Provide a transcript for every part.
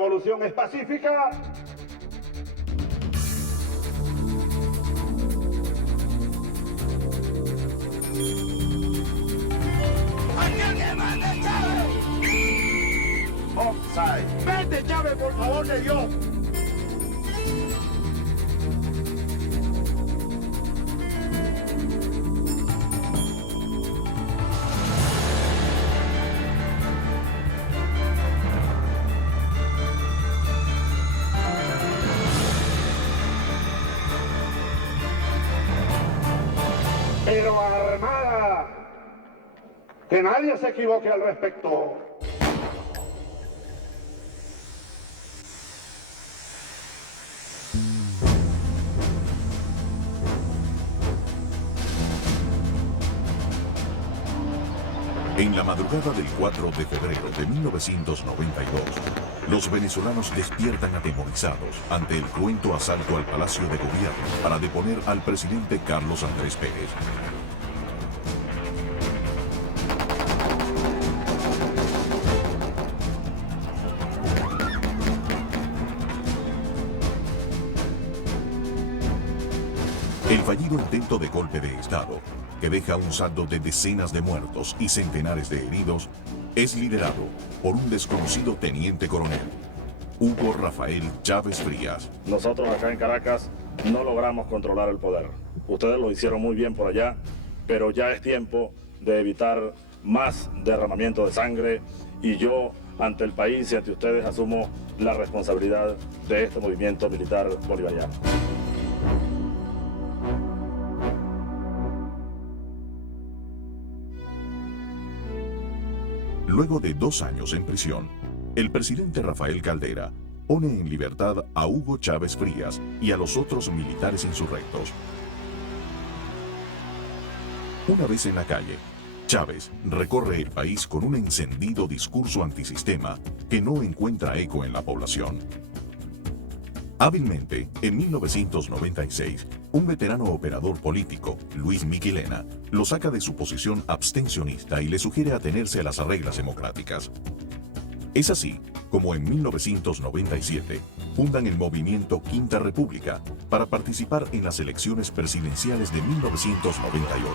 revolución es pacífica. ¡Aquí alguien manda Chávez! Offside. ¡Vete, Chávez, por favor de Dios! Pero armada. Que nadie se equivoque al respecto. En la madrugada del 4 de febrero de 1992, los venezolanos despiertan atemorizados ante el cruento asalto al Palacio de Gobierno para deponer al presidente Carlos Andrés Pérez. El fallido intento de golpe de Estado, que deja un saldo de decenas de muertos y centenares de heridos, es liderado por un desconocido teniente coronel, Hugo Rafael Chávez Frías. Nosotros acá en Caracas no logramos controlar el poder. Ustedes lo hicieron muy bien por allá, pero ya es tiempo de evitar más derramamiento de sangre y yo, ante el país y ante ustedes, asumo la responsabilidad de este movimiento militar bolivariano. Luego de 2 años en prisión, el presidente Rafael Caldera pone en libertad a Hugo Chávez Frías y a los otros militares insurrectos. Una vez en la calle, Chávez recorre el país con un encendido discurso antisistema que no encuentra eco en la población. Hábilmente, en 1996, un veterano operador político, Luis Miquilena, lo saca de su posición abstencionista y le sugiere atenerse a las reglas democráticas. Es así como en 1997 fundan el movimiento Quinta República para participar en las elecciones presidenciales de 1998.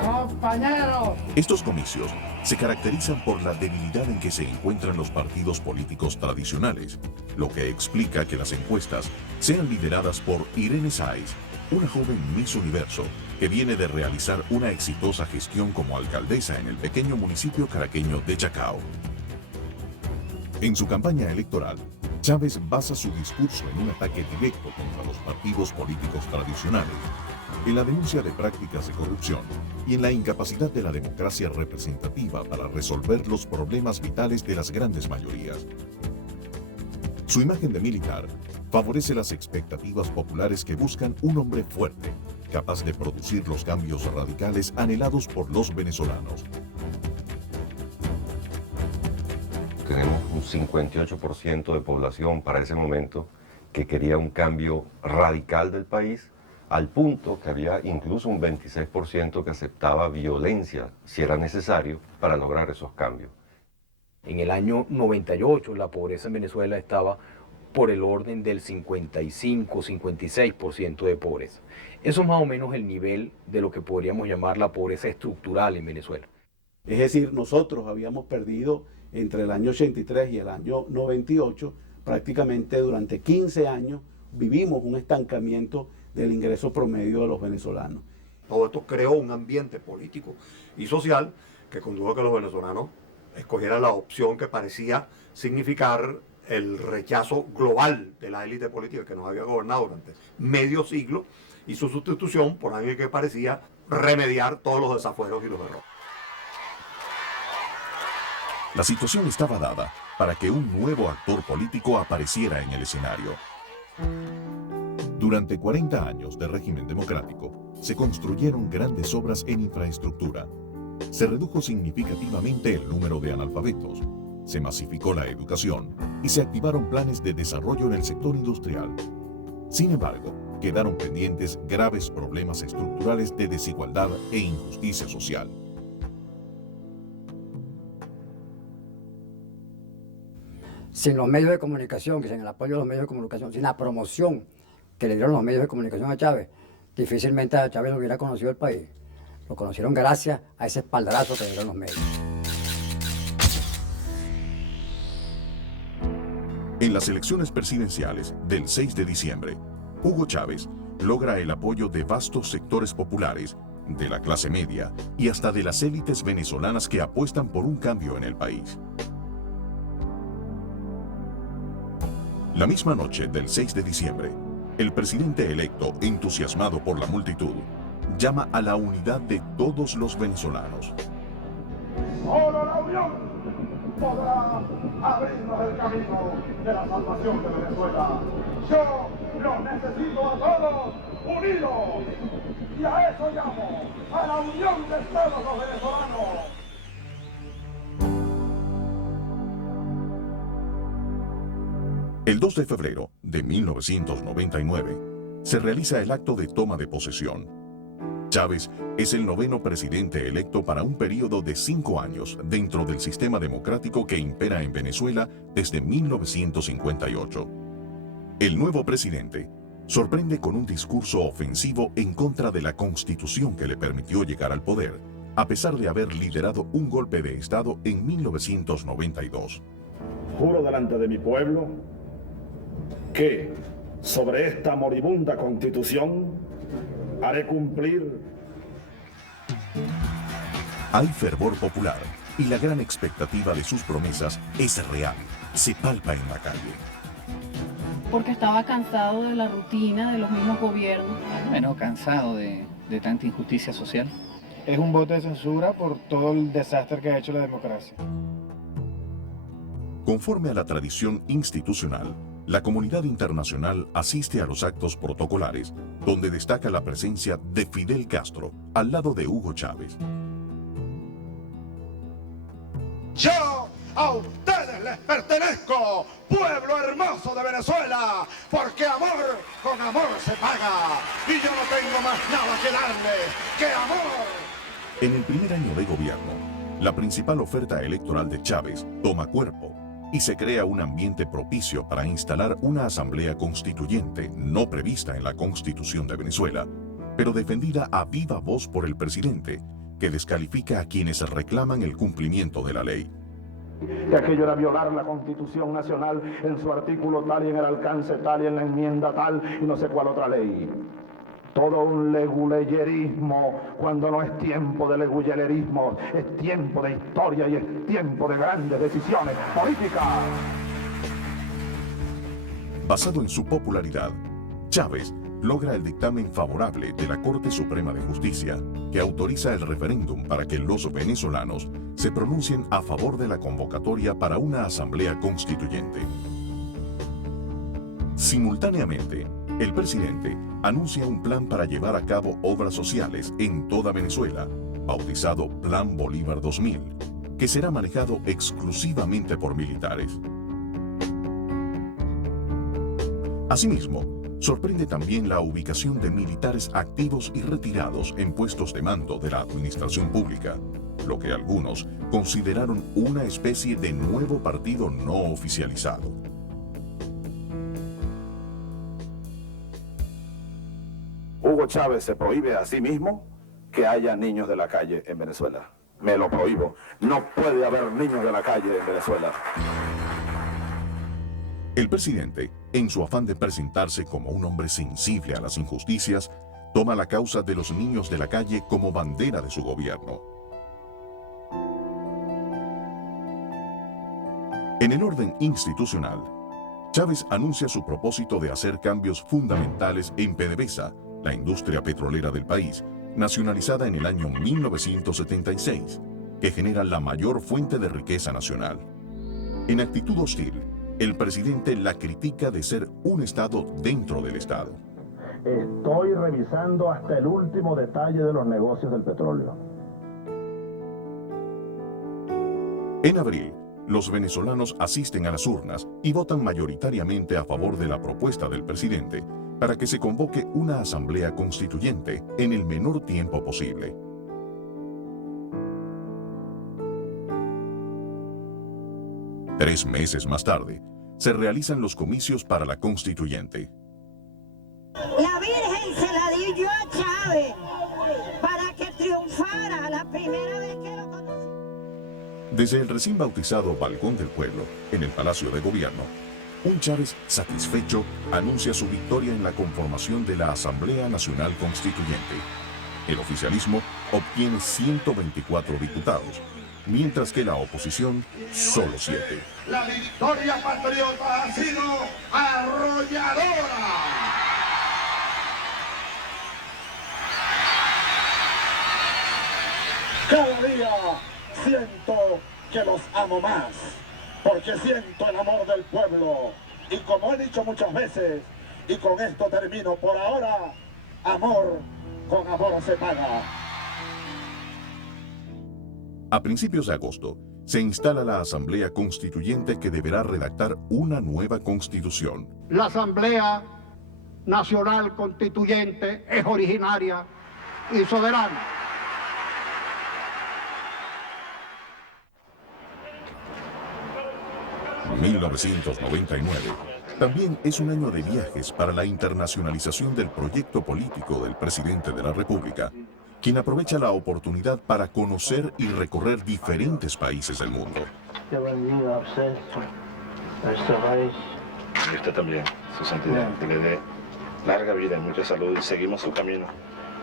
¡Compañeros! Estos comicios se caracterizan por la debilidad en que se encuentran los partidos políticos tradicionales, lo que explica que las encuestas sean lideradas por Irene Sáez, una joven Miss Universo que viene de realizar una exitosa gestión como alcaldesa en el pequeño municipio caraqueño de Chacao. En su campaña electoral, Chávez basa su discurso en un ataque directo contra los partidos políticos tradicionales, en la denuncia de prácticas de corrupción y en la incapacidad de la democracia representativa para resolver los problemas vitales de las grandes mayorías. Su imagen de militar favorece las expectativas populares que buscan un hombre fuerte, capaz de producir los cambios radicales anhelados por los venezolanos. Tenemos un 58% de población para ese momento que quería un cambio radical del país, al punto que había incluso un 26% que aceptaba violencia si era necesario para lograr esos cambios. En el año 98 la pobreza en Venezuela estaba por el orden del 55-56% de pobreza. Eso es más o menos el nivel de lo que podríamos llamar la pobreza estructural en Venezuela. Es decir, nosotros habíamos perdido entre el año 83 y el año 98, prácticamente durante 15 años vivimos un estancamiento del ingreso promedio de los venezolanos. Todo esto creó un ambiente político y social que condujo a que los venezolanos escogieran la opción que parecía significar el rechazo global de la élite política que nos había gobernado durante medio siglo y su sustitución por alguien que parecía remediar todos los desafueros y los errores. La situación estaba dada para que un nuevo actor político apareciera en el escenario. Durante 40 años de régimen democrático, se construyeron grandes obras en infraestructura. Se redujo significativamente el número de analfabetos, se masificó la educación y se activaron planes de desarrollo en el sector industrial. Sin embargo, quedaron pendientes graves problemas estructurales de desigualdad e injusticia social. sin los medios de comunicación, sin el apoyo de los medios de comunicación, sin la promoción que le dieron los medios de comunicación a Chávez, difícilmente a Chávez lo hubiera conocido el país. Lo conocieron gracias a ese espaldarazo que le dieron los medios. En las elecciones presidenciales del 6 de diciembre, Hugo Chávez logra el apoyo de vastos sectores populares, de la clase media y hasta de las élites venezolanas que apuestan por un cambio en el país. La misma noche del 6 de diciembre, el presidente electo, entusiasmado por la multitud, llama a la unidad de todos los venezolanos. Solo la unión podrá abrirnos el camino de la salvación de Venezuela. Yo los necesito a todos unidos y a eso llamo, a la unión de todos los venezolanos. El 2 de febrero de 1999 se realiza el acto de toma de posesión. Chávez es el 9º presidente electo para un periodo de 5 años dentro del sistema democrático que impera en Venezuela desde 1958. El nuevo presidente sorprende con un discurso ofensivo en contra de la Constitución que le permitió llegar al poder, a pesar de haber liderado un golpe de Estado en 1992. Juro delante de mi pueblo que sobre esta moribunda Constitución haré cumplir. Hay fervor popular y la gran expectativa de sus promesas es real, se palpa en la calle. Porque estaba cansado de la rutina de los mismos gobiernos. Bueno, cansado de tanta injusticia social. Es un voto de censura por todo el desastre que ha hecho la democracia. Conforme a la tradición institucional, la comunidad internacional asiste a los actos protocolares, donde destaca la presencia de Fidel Castro al lado de Hugo Chávez. Yo a ustedes les pertenezco, pueblo hermoso de Venezuela, porque amor con amor se paga, y yo no tengo más nada que darles que amor. En el primer año de gobierno, la principal oferta electoral de Chávez toma cuerpo y se crea un ambiente propicio para instalar una asamblea constituyente no prevista en la Constitución de Venezuela, pero defendida a viva voz por el presidente, que descalifica a quienes reclaman el cumplimiento de la ley. Que aquello era violar la Constitución Nacional en su artículo tal y en el alcance tal y en la enmienda tal y no sé cuál otra ley. Todo un leguleyerismo cuando no es tiempo de legullerismo, es tiempo de historia y es tiempo de grandes decisiones políticas. Basado en su popularidad, Chávez logra el dictamen favorable de la Corte Suprema de Justicia, que autoriza el referéndum para que los venezolanos se pronuncien a favor de la convocatoria para una asamblea constituyente. Simultáneamente, el presidente anuncia un plan para llevar a cabo obras sociales en toda Venezuela, bautizado Plan Bolívar 2000, que será manejado exclusivamente por militares. Asimismo, sorprende también la ubicación de militares activos y retirados en puestos de mando de la administración pública, lo que algunos consideraron una especie de nuevo partido no oficializado. Hugo Chávez se prohíbe a sí mismo que haya niños de la calle en Venezuela. Me lo prohíbo. No puede haber niños de la calle en Venezuela. El presidente, en su afán de presentarse como un hombre sensible a las injusticias, toma la causa de los niños de la calle como bandera de su gobierno. En el orden institucional, Chávez anuncia su propósito de hacer cambios fundamentales en PDVSA, la industria petrolera del país, nacionalizada en el año 1976, que genera la mayor fuente de riqueza nacional. En actitud hostil, el presidente la critica de ser un Estado dentro del Estado. Estoy revisando hasta el último detalle de los negocios del petróleo. En abril, los venezolanos asisten a las urnas y votan mayoritariamente a favor de la propuesta del presidente para que se convoque una asamblea constituyente en el menor tiempo posible. 3 meses más tarde, se realizan los comicios para la constituyente. La Virgen se la di yo a Chávez para que triunfara la primera vez que lo conocí. Desde el recién bautizado Balcón del Pueblo, en el Palacio de Gobierno, un Chávez satisfecho anuncia su victoria en la conformación de la Asamblea Nacional Constituyente. El oficialismo obtiene 124 diputados, mientras que la oposición solo 7. La victoria patriota ha sido arrolladora. Cada día siento que los amo más, porque siento el amor del pueblo. Y como he dicho muchas veces, y con esto termino por ahora, amor con amor se paga. A principios de agosto, se instala la Asamblea Constituyente que deberá redactar una nueva constitución. La Asamblea Nacional Constituyente es originaria y soberana. En 1999 también es un año de viajes para la internacionalización del proyecto político del presidente de la República, quien aprovecha la oportunidad para conocer y recorrer diferentes países del mundo. Qué buen día a usted, a este país. Y usted también, su santidad, que le dé larga vida y mucha salud y seguimos su camino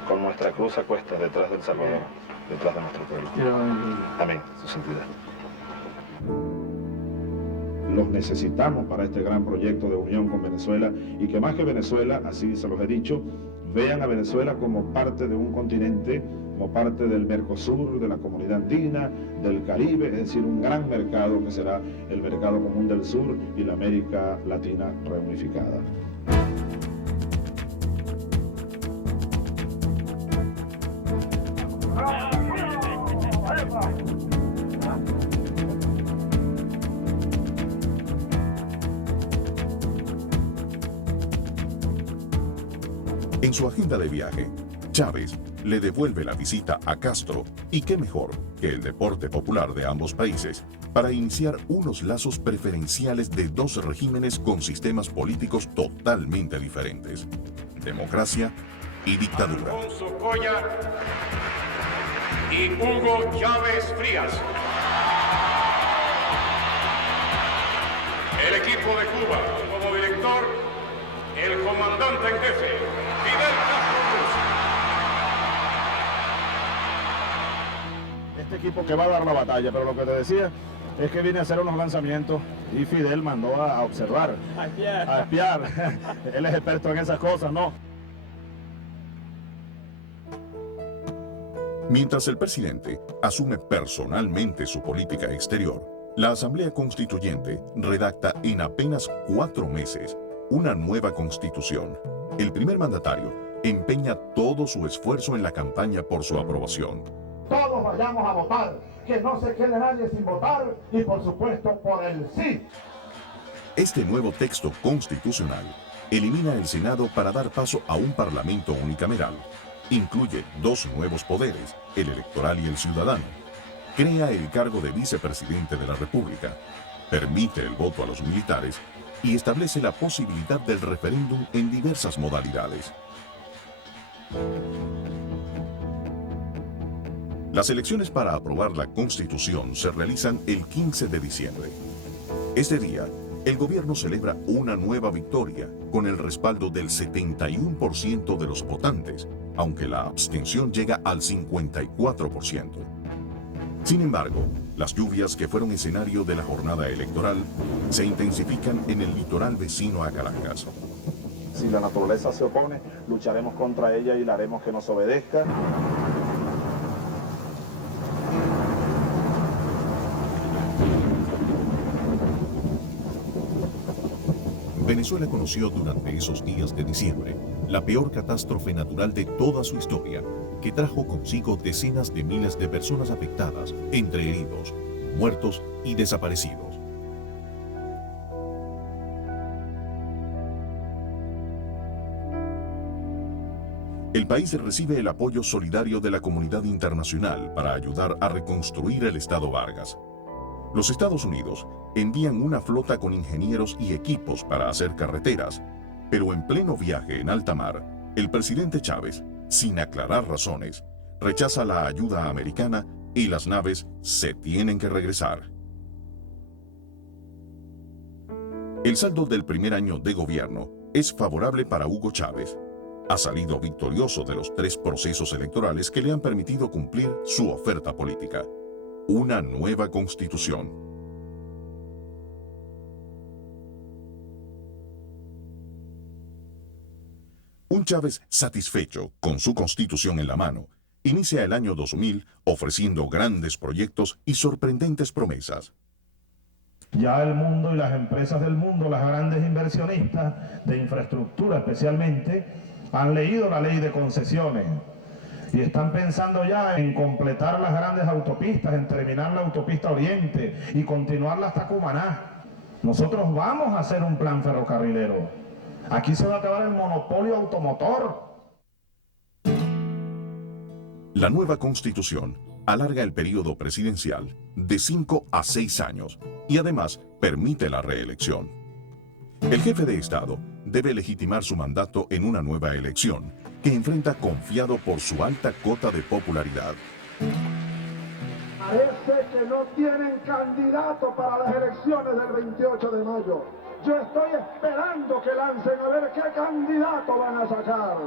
con nuestra cruz a cuestas detrás del Salvador, detrás de nuestro pueblo. Amén, su santidad. Los necesitamos para este gran proyecto de unión con Venezuela y que más que Venezuela, así se los he dicho, vean a Venezuela como parte de un continente, como parte del Mercosur, de la Comunidad Andina, del Caribe, es decir, un gran mercado que será el mercado común del sur y la América Latina reunificada. En su agenda de viaje, Chávez le devuelve la visita a Castro, y qué mejor que el deporte popular de ambos países para iniciar unos lazos preferenciales de dos regímenes con sistemas políticos totalmente diferentes: democracia y dictadura. Alfonso Coya y Hugo Chávez Frías. El equipo de Cuba, como director, el comandante en jefe, Fidel Castro Cruz. Este equipo que va a dar la batalla, pero lo que te decía es que viene a hacer unos lanzamientos y Fidel mandó a observar, a espiar. Él es experto en esas cosas, ¿no? Mientras el presidente asume personalmente su política exterior, la Asamblea Constituyente redacta en apenas 4 meses una nueva constitución. El primer mandatario empeña todo su esfuerzo en la campaña por su aprobación. Todos vayamos a votar, que no se quede nadie sin votar y por supuesto por el sí. Este nuevo texto constitucional elimina el Senado para dar paso a un parlamento unicameral. Incluye 2 nuevos poderes, el electoral y el ciudadano. Crea el cargo de vicepresidente de la República. Permite el voto a los militares y establece la posibilidad del referéndum en diversas modalidades. Las elecciones para aprobar la Constitución se realizan el 15 de diciembre. Este día, el gobierno celebra una nueva victoria con el respaldo del 71% de los votantes, aunque la abstención llega al 54%. Sin embargo, las lluvias que fueron escenario de la jornada electoral se intensifican en el litoral vecino a Caracas. Si la naturaleza se opone, lucharemos contra ella y la haremos que nos obedezca. Venezuela conoció durante esos días de diciembre la peor catástrofe natural de toda su historia, que trajo consigo decenas de miles de personas afectadas, entre heridos, muertos y desaparecidos. El país recibe el apoyo solidario de la comunidad internacional para ayudar a reconstruir el Estado Vargas. Los Estados Unidos envían una flota con ingenieros y equipos para hacer carreteras, pero en pleno viaje en alta mar, el presidente Chávez, sin aclarar razones, rechaza la ayuda americana y las naves se tienen que regresar. El saldo del primer año de gobierno es favorable para Hugo Chávez. Ha salido victorioso de los 3 procesos electorales que le han permitido cumplir su oferta política: una nueva constitución. Un Chávez satisfecho con su constitución en la mano, inicia el año 2000 ofreciendo grandes proyectos y sorprendentes promesas. Ya el mundo y las empresas del mundo, las grandes inversionistas de infraestructura especialmente, han leído la ley de concesiones y están pensando ya en completar las grandes autopistas, en terminar la autopista Oriente y continuarla hasta Cumaná. Nosotros vamos a hacer un plan ferrocarrilero. Aquí se va a acabar el monopolio automotor. La nueva constitución alarga el periodo presidencial de 5 a 6 años y además permite la reelección. El jefe de Estado debe legitimar su mandato en una nueva elección que enfrenta confiado por su alta cota de popularidad. Parece que no tienen candidato para las elecciones del 28 de mayo. Yo estoy esperando que lancen a ver qué candidato van a sacar.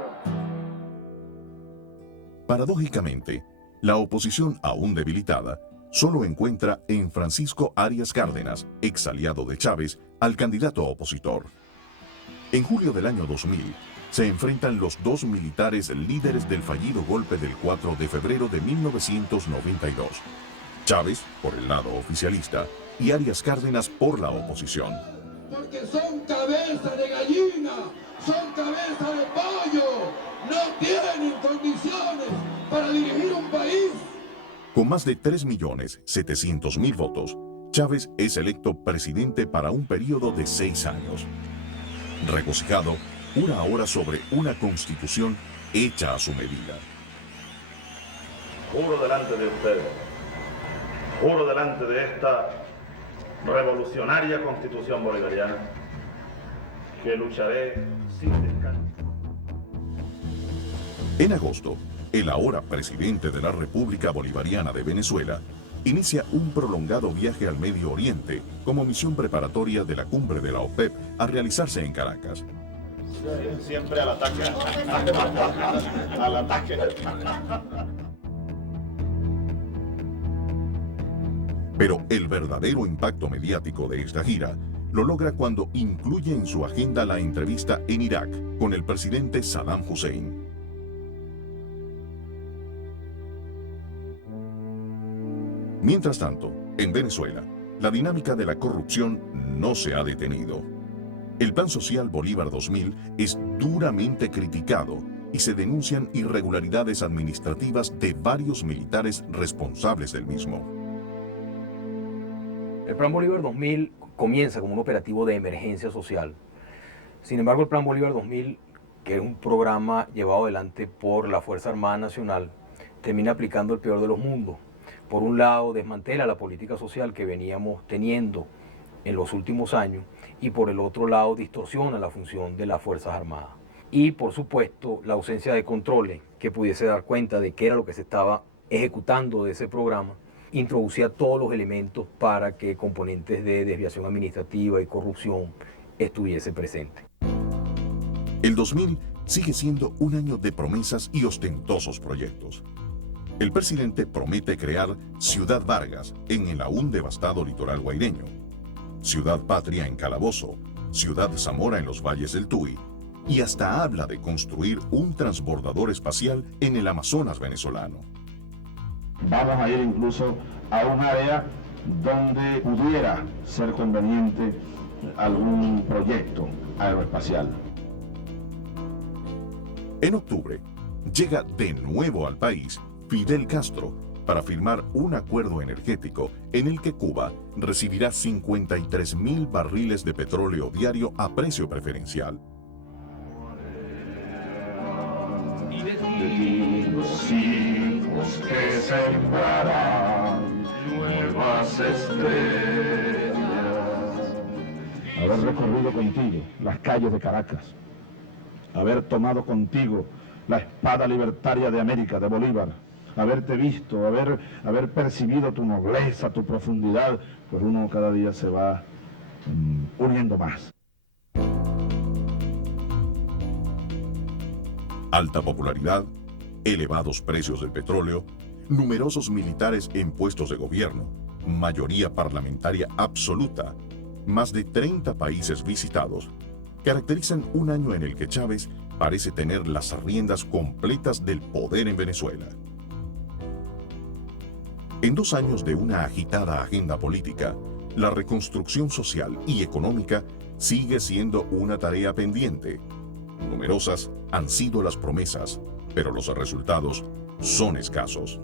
Paradójicamente, la oposición aún debilitada solo encuentra en Francisco Arias Cárdenas, ex aliado de Chávez, al candidato opositor. En julio del año 2000, se enfrentan los 2 militares líderes del fallido golpe del 4 de febrero de 1992. Chávez, por el lado oficialista, y Arias Cárdenas por la oposición. Porque son cabeza de gallina, son cabeza de pollo, no tienen condiciones para dirigir un país. Con más de 3.700.000 votos, Chávez es electo presidente para un periodo de 6 años. Regocijado, ora ahora sobre una constitución hecha a su medida. Juro delante de ustedes, juro delante de esta revolucionaria constitución bolivariana, que lucharé sin descanso. En agosto, el ahora presidente de la República Bolivariana de Venezuela inicia un prolongado viaje al Medio Oriente como misión preparatoria de la cumbre de la OPEP a realizarse en Caracas. Siempre al ataque. Al ataque. Pero el verdadero impacto mediático de esta gira lo logra cuando incluye en su agenda la entrevista en Irak con el presidente Saddam Hussein. Mientras tanto, en Venezuela, la dinámica de la corrupción no se ha detenido. El Plan Social Bolívar 2000 es duramente criticado y se denuncian irregularidades administrativas de varios militares responsables del mismo. El Plan Bolívar 2000 comienza como un operativo de emergencia social. Sin embargo, el Plan Bolívar 2000, que es un programa llevado adelante por la Fuerza Armada Nacional, termina aplicando el peor de los mundos. Por un lado, desmantela la política social que veníamos teniendo en los últimos años y por el otro lado distorsiona la función de las Fuerzas Armadas. Y por supuesto, la ausencia de controles que pudiese dar cuenta de qué era lo que se estaba ejecutando de ese programa, introducía todos los elementos para que componentes de desviación administrativa y corrupción estuviesen presentes. El 2000 sigue siendo un año de promesas y ostentosos proyectos. El presidente promete crear Ciudad Vargas en el aún devastado litoral guaireño, Ciudad Patria en Calabozo, Ciudad Zamora en los valles del Tuy, y hasta habla de construir un transbordador espacial en el Amazonas venezolano. Vamos a ir incluso a un área donde pudiera ser conveniente algún proyecto aeroespacial. En octubre, llega de nuevo al país Fidel Castro para firmar un acuerdo energético en el que Cuba recibirá 53.000 barriles de petróleo diario a precio preferencial. De ti los hijos que sembrarán, luego nuevas estrellas. Haber recorrido contigo las calles de Caracas, haber tomado contigo la espada libertaria de América, de Bolívar, haberte visto, haber percibido tu nobleza, tu profundidad, pues uno cada día se va uniendo más. Alta popularidad, elevados precios del petróleo, numerosos militares en puestos de gobierno, mayoría parlamentaria absoluta, más de 30 países visitados, caracterizan un año en el que Chávez parece tener las riendas completas del poder en Venezuela. En 2 años de una agitada agenda política, la reconstrucción social y económica sigue siendo una tarea pendiente. Numerosas han sido las promesas, pero los resultados son escasos.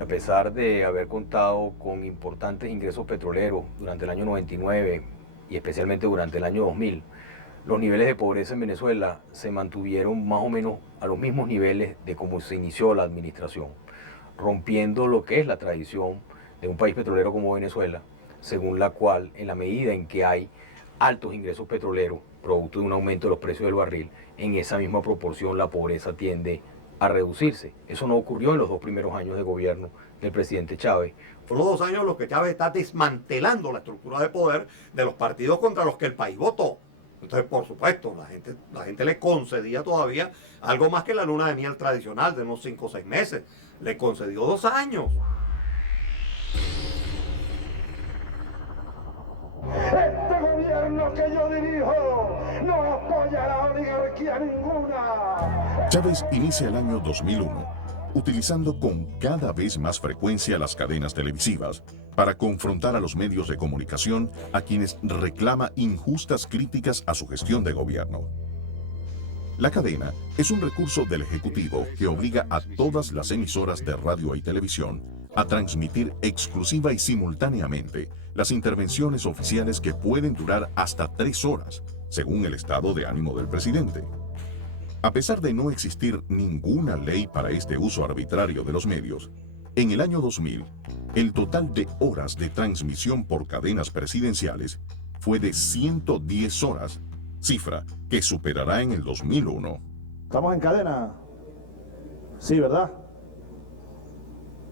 A pesar de haber contado con importantes ingresos petroleros durante el año 99 y especialmente durante el año 2000, los niveles de pobreza en Venezuela se mantuvieron más o menos a los mismos niveles de cómo se inició la administración, rompiendo lo que es la tradición de un país petrolero como Venezuela, según la cual, en la medida en que hay altos ingresos petroleros, producto de un aumento de los precios del barril, en esa misma proporción la pobreza tiende a reducirse. Eso no ocurrió en los 2 primeros años de gobierno del presidente Chávez. Fueron 2 años en los que Chávez está desmantelando la estructura de poder de los partidos contra los que el país votó. Entonces, por supuesto, la gente le concedía todavía algo más que la luna de miel tradicional de unos 5 o 6 meses. Le concedió 2 años. Este gobierno que yo dirijo no apoya a la oligarquía ninguna. Chávez inicia el año 2001, utilizando con cada vez más frecuencia las cadenas televisivas para confrontar a los medios de comunicación a quienes reclama injustas críticas a su gestión de gobierno. La cadena es un recurso del Ejecutivo que obliga a todas las emisoras de radio y televisión a transmitir exclusiva y simultáneamente las intervenciones oficiales que pueden durar hasta 3 horas, según el estado de ánimo del presidente. A pesar de no existir ninguna ley para este uso arbitrario de los medios, en el año 2000, el total de horas de transmisión por cadenas presidenciales fue de 110 horas, cifra que superará en el 2001. ¿Estamos en cadena? Sí, ¿verdad?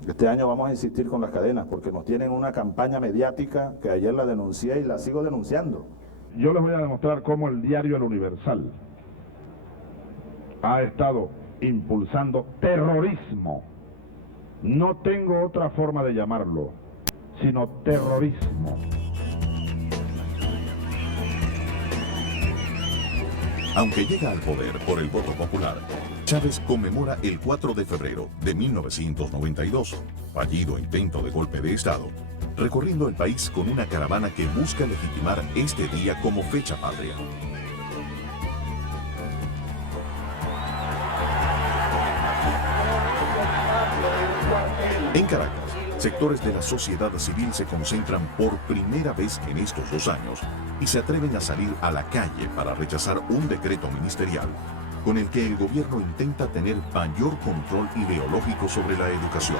Este año vamos a insistir con las cadenas porque nos tienen una campaña mediática que ayer la denuncié y la sigo denunciando. Yo les voy a demostrar cómo el diario El Universal ha estado impulsando terrorismo. No tengo otra forma de llamarlo, sino terrorismo. Aunque llega al poder por el voto popular, Chávez conmemora el 4 de febrero de 1992, fallido intento de golpe de Estado, recorriendo el país con una caravana que busca legitimar este día como fecha patria. En Caracas, sectores de la sociedad civil se concentran por primera vez en estos 2 años y se atreven a salir a la calle para rechazar un decreto ministerial con el que el gobierno intenta tener mayor control ideológico sobre la educación.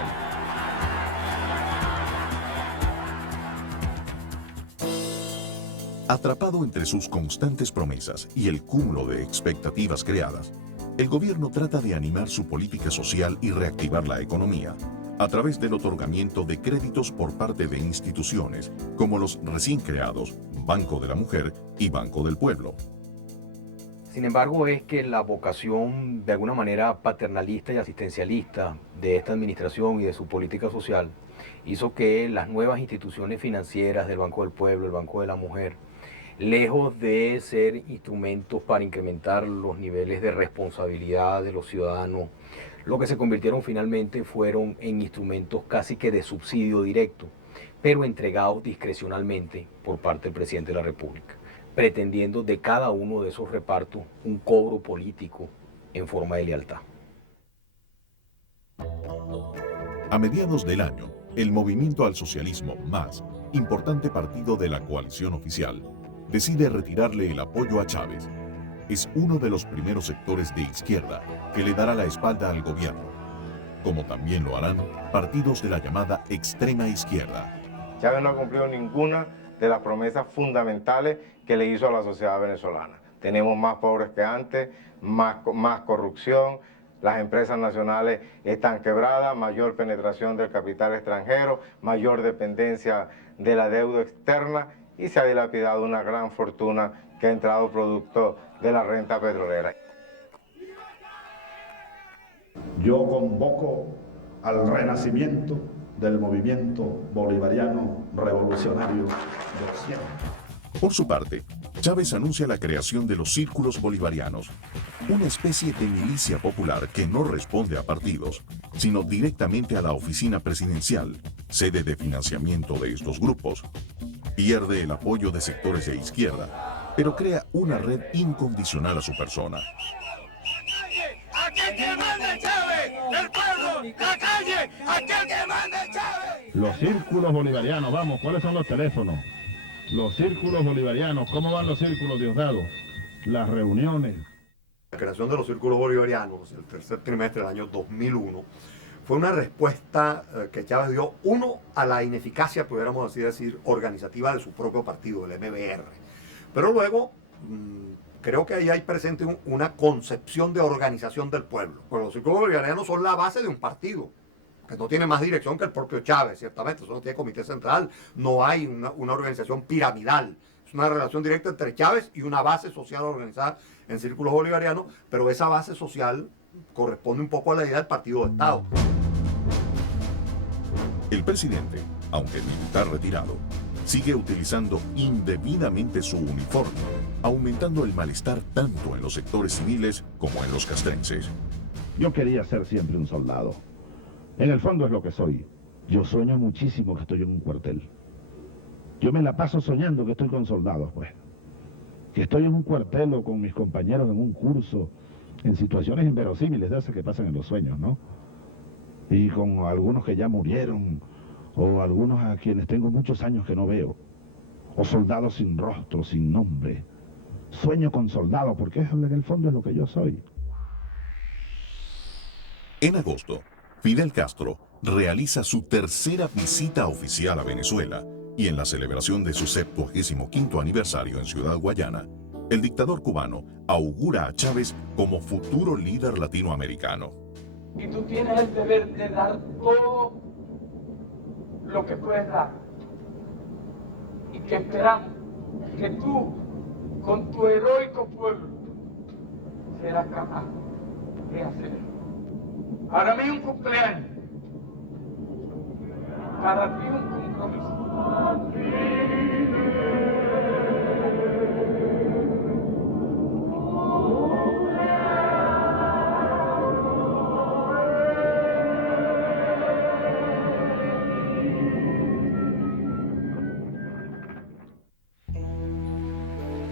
Atrapado entre sus constantes promesas y el cúmulo de expectativas creadas, el gobierno trata de animar su política social y reactivar la economía a través del otorgamiento de créditos por parte de instituciones como los recién creados Banco de la Mujer y Banco del Pueblo. Sin embargo, es que la vocación de alguna manera paternalista y asistencialista de esta administración y de su política social hizo que las nuevas instituciones financieras del Banco del Pueblo, el Banco de la Mujer, lejos de ser instrumentos para incrementar los niveles de responsabilidad de los ciudadanos, lo que se convirtieron finalmente fueron en instrumentos casi que de subsidio directo, pero entregados discrecionalmente por parte del presidente de la República, pretendiendo de cada uno de esos repartos un cobro político en forma de lealtad. A mediados del año, el Movimiento al Socialismo MAS, importante partido de la coalición oficial, decide retirarle el apoyo a Chávez. Es uno de los primeros sectores de izquierda que le dará la espalda al gobierno, como también lo harán partidos de la llamada extrema izquierda, Chávez no ha cumplido ninguna de las promesas fundamentales que le hizo a la sociedad venezolana. Tenemos más pobres que antes, más corrupción, las empresas nacionales están quebradas, mayor penetración del capital extranjero, mayor dependencia de la deuda externa y se ha dilapidado una gran fortuna que ha entrado producto de la renta petrolera. Yo convoco al renacimiento del movimiento bolivariano revolucionario de Occidente. Por su parte, Chávez anuncia la creación de los círculos bolivarianos, una especie de milicia popular que no responde a partidos, sino directamente a la oficina presidencial, sede de financiamiento de estos grupos. Pierde el apoyo de sectores de izquierda, pero crea una red incondicional a su persona. ¡Aquel que manda Chávez! ¡El pueblo! ¡La calle! ¡Aquel que manda Chávez! Los círculos bolivarianos, vamos, ¿cuáles son los teléfonos? Los círculos bolivarianos, ¿cómo van los círculos, Diosdado? Las reuniones. La creación de los círculos bolivarianos, el tercer trimestre del año 2001, fue una respuesta que Chávez dio, uno, a la ineficacia, pudiéramos así decir, organizativa de su propio partido, el MBR. Pero luego, creo que ahí hay presente una concepción de organización del pueblo. Bueno, los círculos bolivarianos son la base de un partido, que no tiene más dirección que el propio Chávez, ciertamente. Eso no tiene comité central, no hay una organización piramidal. Es una relación directa entre Chávez y una base social organizada en círculos bolivarianos, pero esa base social corresponde un poco a la idea del partido de Estado. El presidente, aunque militar retirado, sigue utilizando indebidamente su uniforme, aumentando el malestar tanto en los sectores civiles como en los castrenses. Yo quería ser siempre un soldado. En el fondo es lo que soy. Yo sueño muchísimo que estoy en un cuartel. Yo me la paso soñando que estoy con soldados, pues. Que estoy en un cuartel o con mis compañeros en un curso, en situaciones inverosímiles de esas que pasan en los sueños, ¿no? Y con algunos que ya murieron, o algunos a quienes tengo muchos años que no veo, o soldados sin rostro, sin nombre. Sueño con soldados, porque en el fondo es lo que yo soy. En agosto, Fidel Castro realiza su tercera visita oficial a Venezuela y en la celebración de su 75º aniversario en Ciudad Guayana, el dictador cubano augura a Chávez como futuro líder latinoamericano. Y tú tienes el deber de dar todo lo que puedes dar. Y que esperamos que tú, con tu heroico pueblo, serás capaz de hacerlo. Para mí un cumpleaños, para ti un compromiso.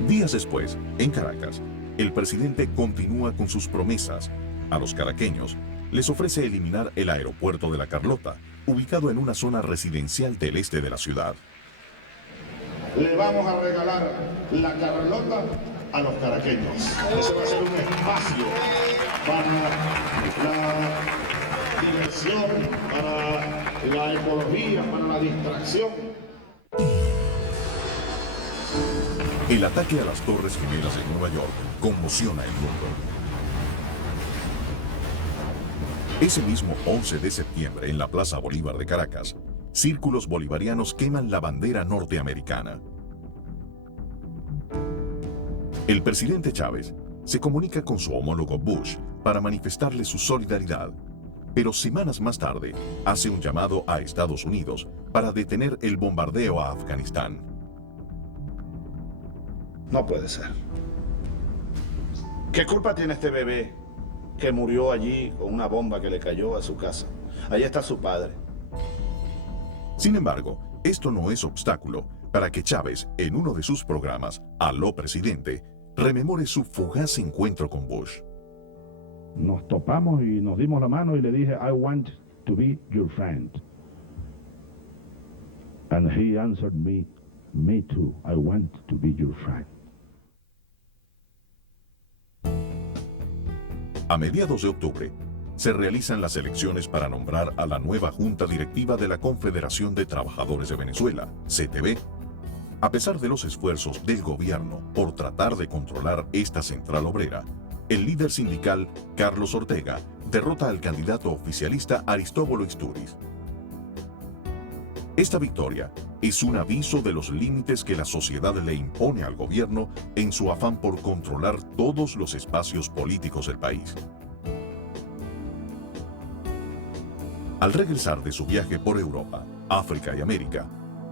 Días después, en Caracas, el presidente continúa con sus promesas. A los caraqueños les ofrece eliminar el aeropuerto de La Carlota, ubicado en una zona residencial del este de la ciudad. Le vamos a regalar La Carlota a los caraqueños. Ese va a ser un espacio para la diversión, para la ecología, para la distracción. El ataque a las Torres Gemelas en Nueva York conmociona el mundo. Ese mismo 11 de septiembre, en la Plaza Bolívar de Caracas, círculos bolivarianos queman la bandera norteamericana. El presidente Chávez se comunica con su homólogo Bush para manifestarle su solidaridad, pero semanas más tarde hace un llamado a Estados Unidos para detener el bombardeo a Afganistán. No puede ser. ¿Qué culpa tiene este bebé que murió allí con una bomba que le cayó a su casa? Allí está su padre. Sin embargo, esto no es obstáculo para que Chávez, en uno de sus programas, Aló Presidente, rememore su fugaz encuentro con Bush. Nos topamos y nos dimos la mano y le dije, I want to be your friend. And he answered me too, I want to be your friend. A mediados de octubre, se realizan las elecciones para nombrar a la nueva Junta Directiva de la Confederación de Trabajadores de Venezuela, CTV. A pesar de los esfuerzos del gobierno por tratar de controlar esta central obrera, el líder sindical, Carlos Ortega, derrota al candidato oficialista Aristóbulo Istúriz. Esta victoria es un aviso de los límites que la sociedad le impone al gobierno en su afán por controlar todos los espacios políticos del país. Al regresar de su viaje por Europa, África y América,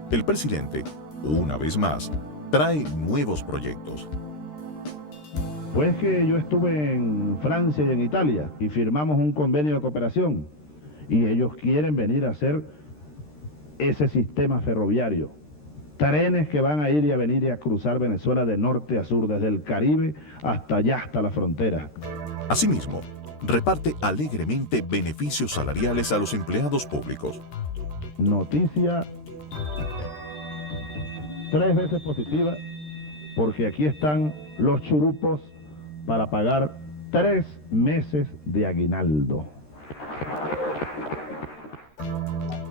el presidente, una vez más, trae nuevos proyectos. Pues que yo estuve en Francia y en Italia y firmamos un convenio de cooperación y ellos quieren venir a hacer ese sistema ferroviario. Trenes que van a ir y a venir y a cruzar Venezuela de norte a sur, desde el Caribe hasta allá, hasta la frontera. Asimismo, reparte alegremente beneficios salariales a los empleados públicos. Noticia 3 veces positiva, porque aquí están los churupos para pagar 3 meses de aguinaldo.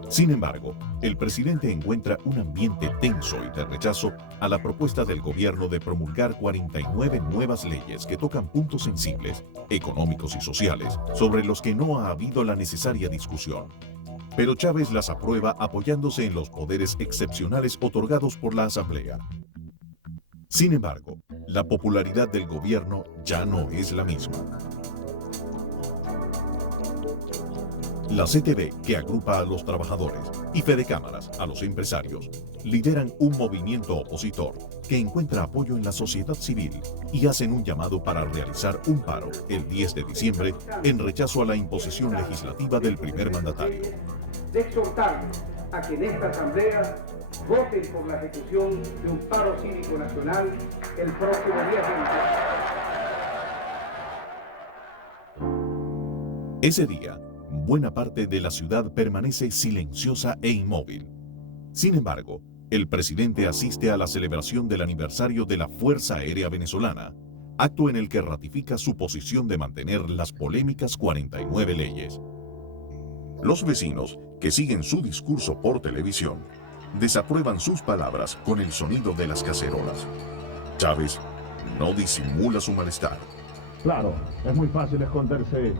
Sin embargo, el presidente encuentra un ambiente tenso y de rechazo a la propuesta del gobierno de promulgar 49 nuevas leyes que tocan puntos sensibles, económicos y sociales, sobre los que no ha habido la necesaria discusión. Pero Chávez las aprueba apoyándose en los poderes excepcionales otorgados por la Asamblea. Sin embargo, la popularidad del gobierno ya no es la misma. La CTV, que agrupa a los trabajadores, y Fedecámaras a los empresarios, lideran un movimiento opositor que encuentra apoyo en la sociedad civil y hacen un llamado para realizar un paro el 10 de diciembre en rechazo a la imposición legislativa del primer mandatario. De exhortarnos a que en esta asamblea voten por la ejecución de un paro cívico nacional el próximo día 20. Ese día, buena parte de la ciudad permanece silenciosa e inmóvil. Sin embargo, el presidente asiste a la celebración del aniversario de la Fuerza Aérea Venezolana, acto en el que ratifica su posición de mantener las polémicas 49 leyes. Los vecinos, que siguen su discurso por televisión, desaprueban sus palabras con el sonido de las cacerolas. Chávez no disimula su malestar. Claro, es muy fácil esconderse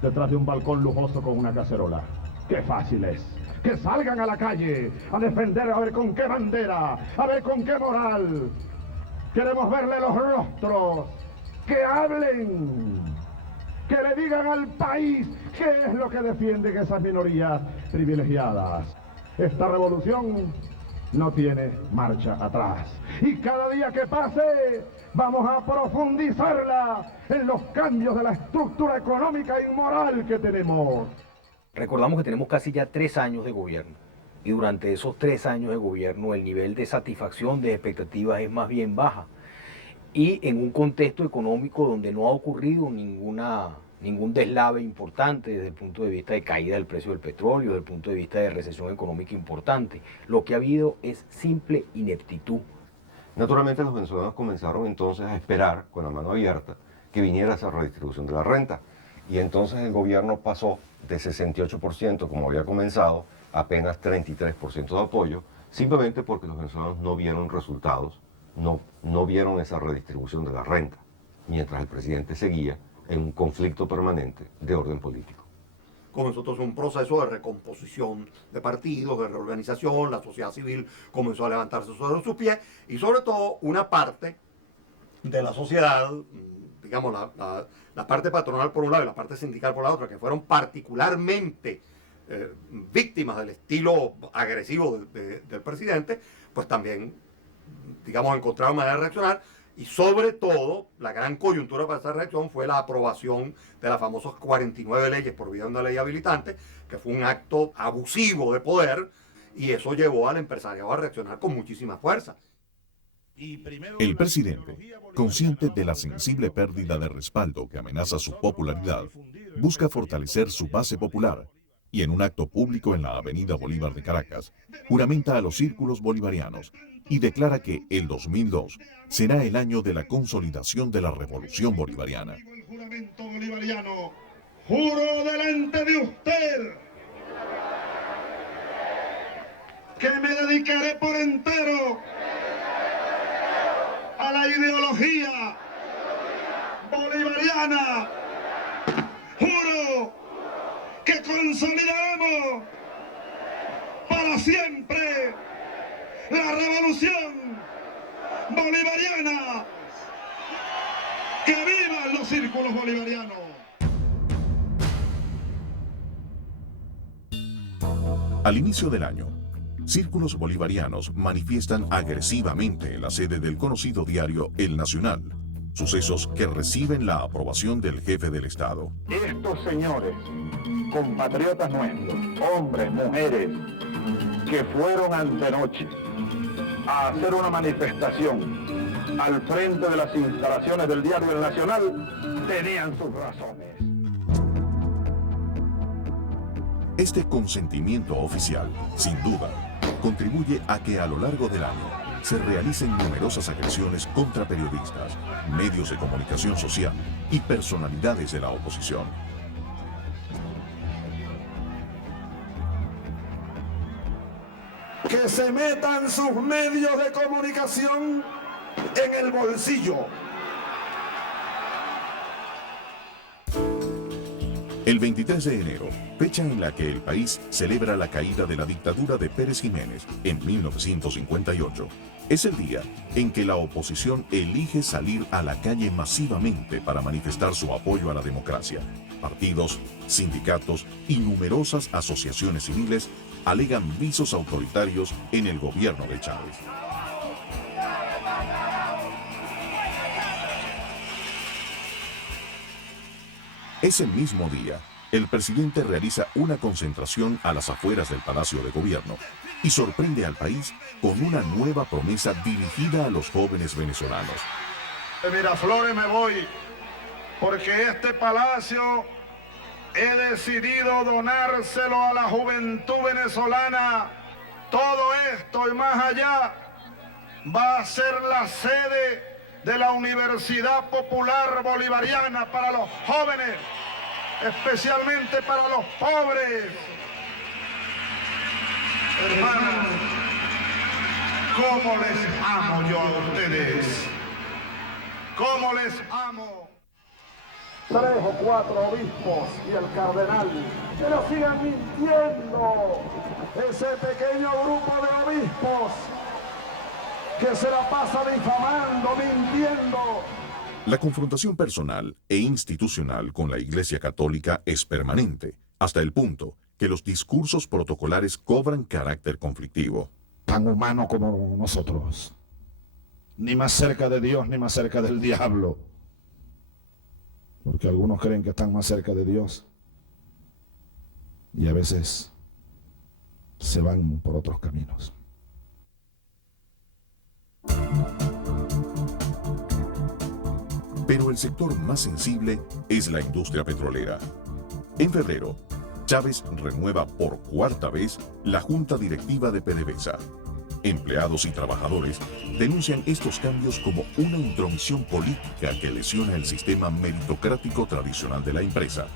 detrás de un balcón lujoso con una cacerola. ¡Qué fácil es! ¡Que salgan a la calle a defender a ver con qué bandera, a ver con qué moral! Queremos verle los rostros, que hablen, que le digan al país qué es lo que defienden esas minorías privilegiadas. Esta revolución no tiene marcha atrás. Y cada día que pase, vamos a profundizarla en los cambios de la estructura económica y moral que tenemos. Recordamos que tenemos casi ya 3 años de gobierno. Y durante esos 3 años de gobierno, el nivel de satisfacción de expectativas es más bien baja. Y en un contexto económico donde no ha ocurrido ningún deslave importante desde el punto de vista de caída del precio del petróleo, desde el punto de vista de recesión económica importante. Lo que ha habido es simple ineptitud. Naturalmente los venezolanos comenzaron entonces a esperar con la mano abierta que viniera esa redistribución de la renta. Y entonces el gobierno pasó de 68%, como había comenzado, a apenas 33% de apoyo, simplemente porque los venezolanos no vieron resultados, no vieron esa redistribución de la renta, mientras el presidente seguía en un conflicto permanente de orden político. Comenzó entonces un proceso de recomposición de partidos, de reorganización, la sociedad civil comenzó a levantarse sobre sus pies y sobre todo una parte de la sociedad, digamos la parte patronal por un lado y la parte sindical por la otra, que fueron particularmente víctimas del estilo agresivo del presidente, pues también, digamos, encontraron manera de reaccionar. Y sobre todo, la gran coyuntura para esa reacción fue la aprobación de las famosas 49 leyes por vía de una ley habilitante, que fue un acto abusivo de poder, y eso llevó al empresariado a reaccionar con muchísima fuerza. El presidente, consciente de la sensible pérdida de respaldo que amenaza su popularidad, busca fortalecer su base popular y en un acto público en la Avenida Bolívar de Caracas, juramenta a los círculos bolivarianos y declara que el 2002 será el año de la consolidación de la revolución bolivariana. El juramento bolivariano Juro delante de usted que me dedicaré por entero a la ideología bolivariana. Juro que consolidaremos para siempre la revolución bolivariana. ¡Que vivan los círculos bolivarianos! Al inicio del año, círculos bolivarianos manifiestan agresivamente en la sede del conocido diario El Nacional, sucesos que reciben la aprobación del jefe del Estado. Estos señores, compatriotas nuestros, hombres, mujeres, que fueron antenoche a hacer una manifestación al frente de las instalaciones del diario El Nacional, tenían sus razones. Este consentimiento oficial, sin duda, contribuye a que a lo largo del año se realicen numerosas agresiones contra periodistas, medios de comunicación social y personalidades de la oposición. Que se metan sus medios de comunicación en el bolsillo. El 23 de enero, fecha en la que el país celebra la caída de la dictadura de Pérez Jiménez en 1958, es el día en que la oposición elige salir a la calle masivamente para manifestar su apoyo a la democracia. Partidos, sindicatos y numerosas asociaciones civiles alegan visos autoritarios en el gobierno de Chávez. Ese mismo día, el presidente realiza una concentración a las afueras del Palacio de Gobierno y sorprende al país con una nueva promesa dirigida a los jóvenes venezolanos. De Miraflores me voy porque este palacio he decidido donárselo a la juventud venezolana. Todo esto y más allá va a ser la sede de la Universidad Popular Bolivariana para los jóvenes, especialmente para los pobres. Hermanos, ¿cómo les amo yo a ustedes? ¿Cómo les amo? 3 o 4 obispos y el cardenal, que nos sigan mintiendo. Ese pequeño grupo de obispos que se la pasa difamando, mintiendo. La confrontación personal e institucional con la Iglesia Católica es permanente, hasta el punto que los discursos protocolares cobran carácter conflictivo. Tan humano como nosotros, ni más cerca de Dios ni más cerca del diablo, porque algunos creen que están más cerca de Dios y a veces se van por otros caminos. Pero el sector más sensible es la industria petrolera. En febrero, Chávez renueva por 4ª vez la junta directiva de PDVSA. Empleados y trabajadores denuncian estos cambios como una intromisión política que lesiona el sistema meritocrático tradicional de la empresa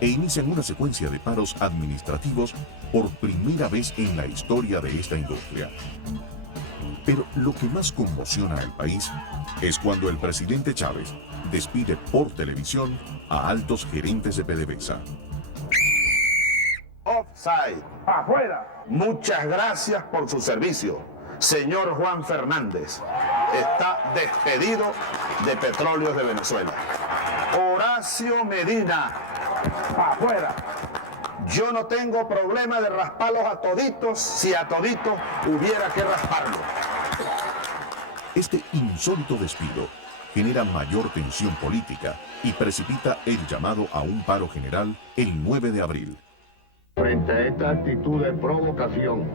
e inician una secuencia de paros administrativos por primera vez en la historia de esta industria. Pero lo que más conmociona al país es cuando el presidente Chávez despide por televisión a altos gerentes de PDVSA. Offside. Afuera. Muchas gracias por su servicio. Señor Juan Fernández está despedido de Petróleos de Venezuela. Horacio Medina. Afuera. Yo no tengo problema de rasparlos a toditos si a toditos hubiera que rasparlos. Este insólito despido genera mayor tensión política y precipita el llamado a un paro general el 9 de abril. Frente a esta actitud de provocación,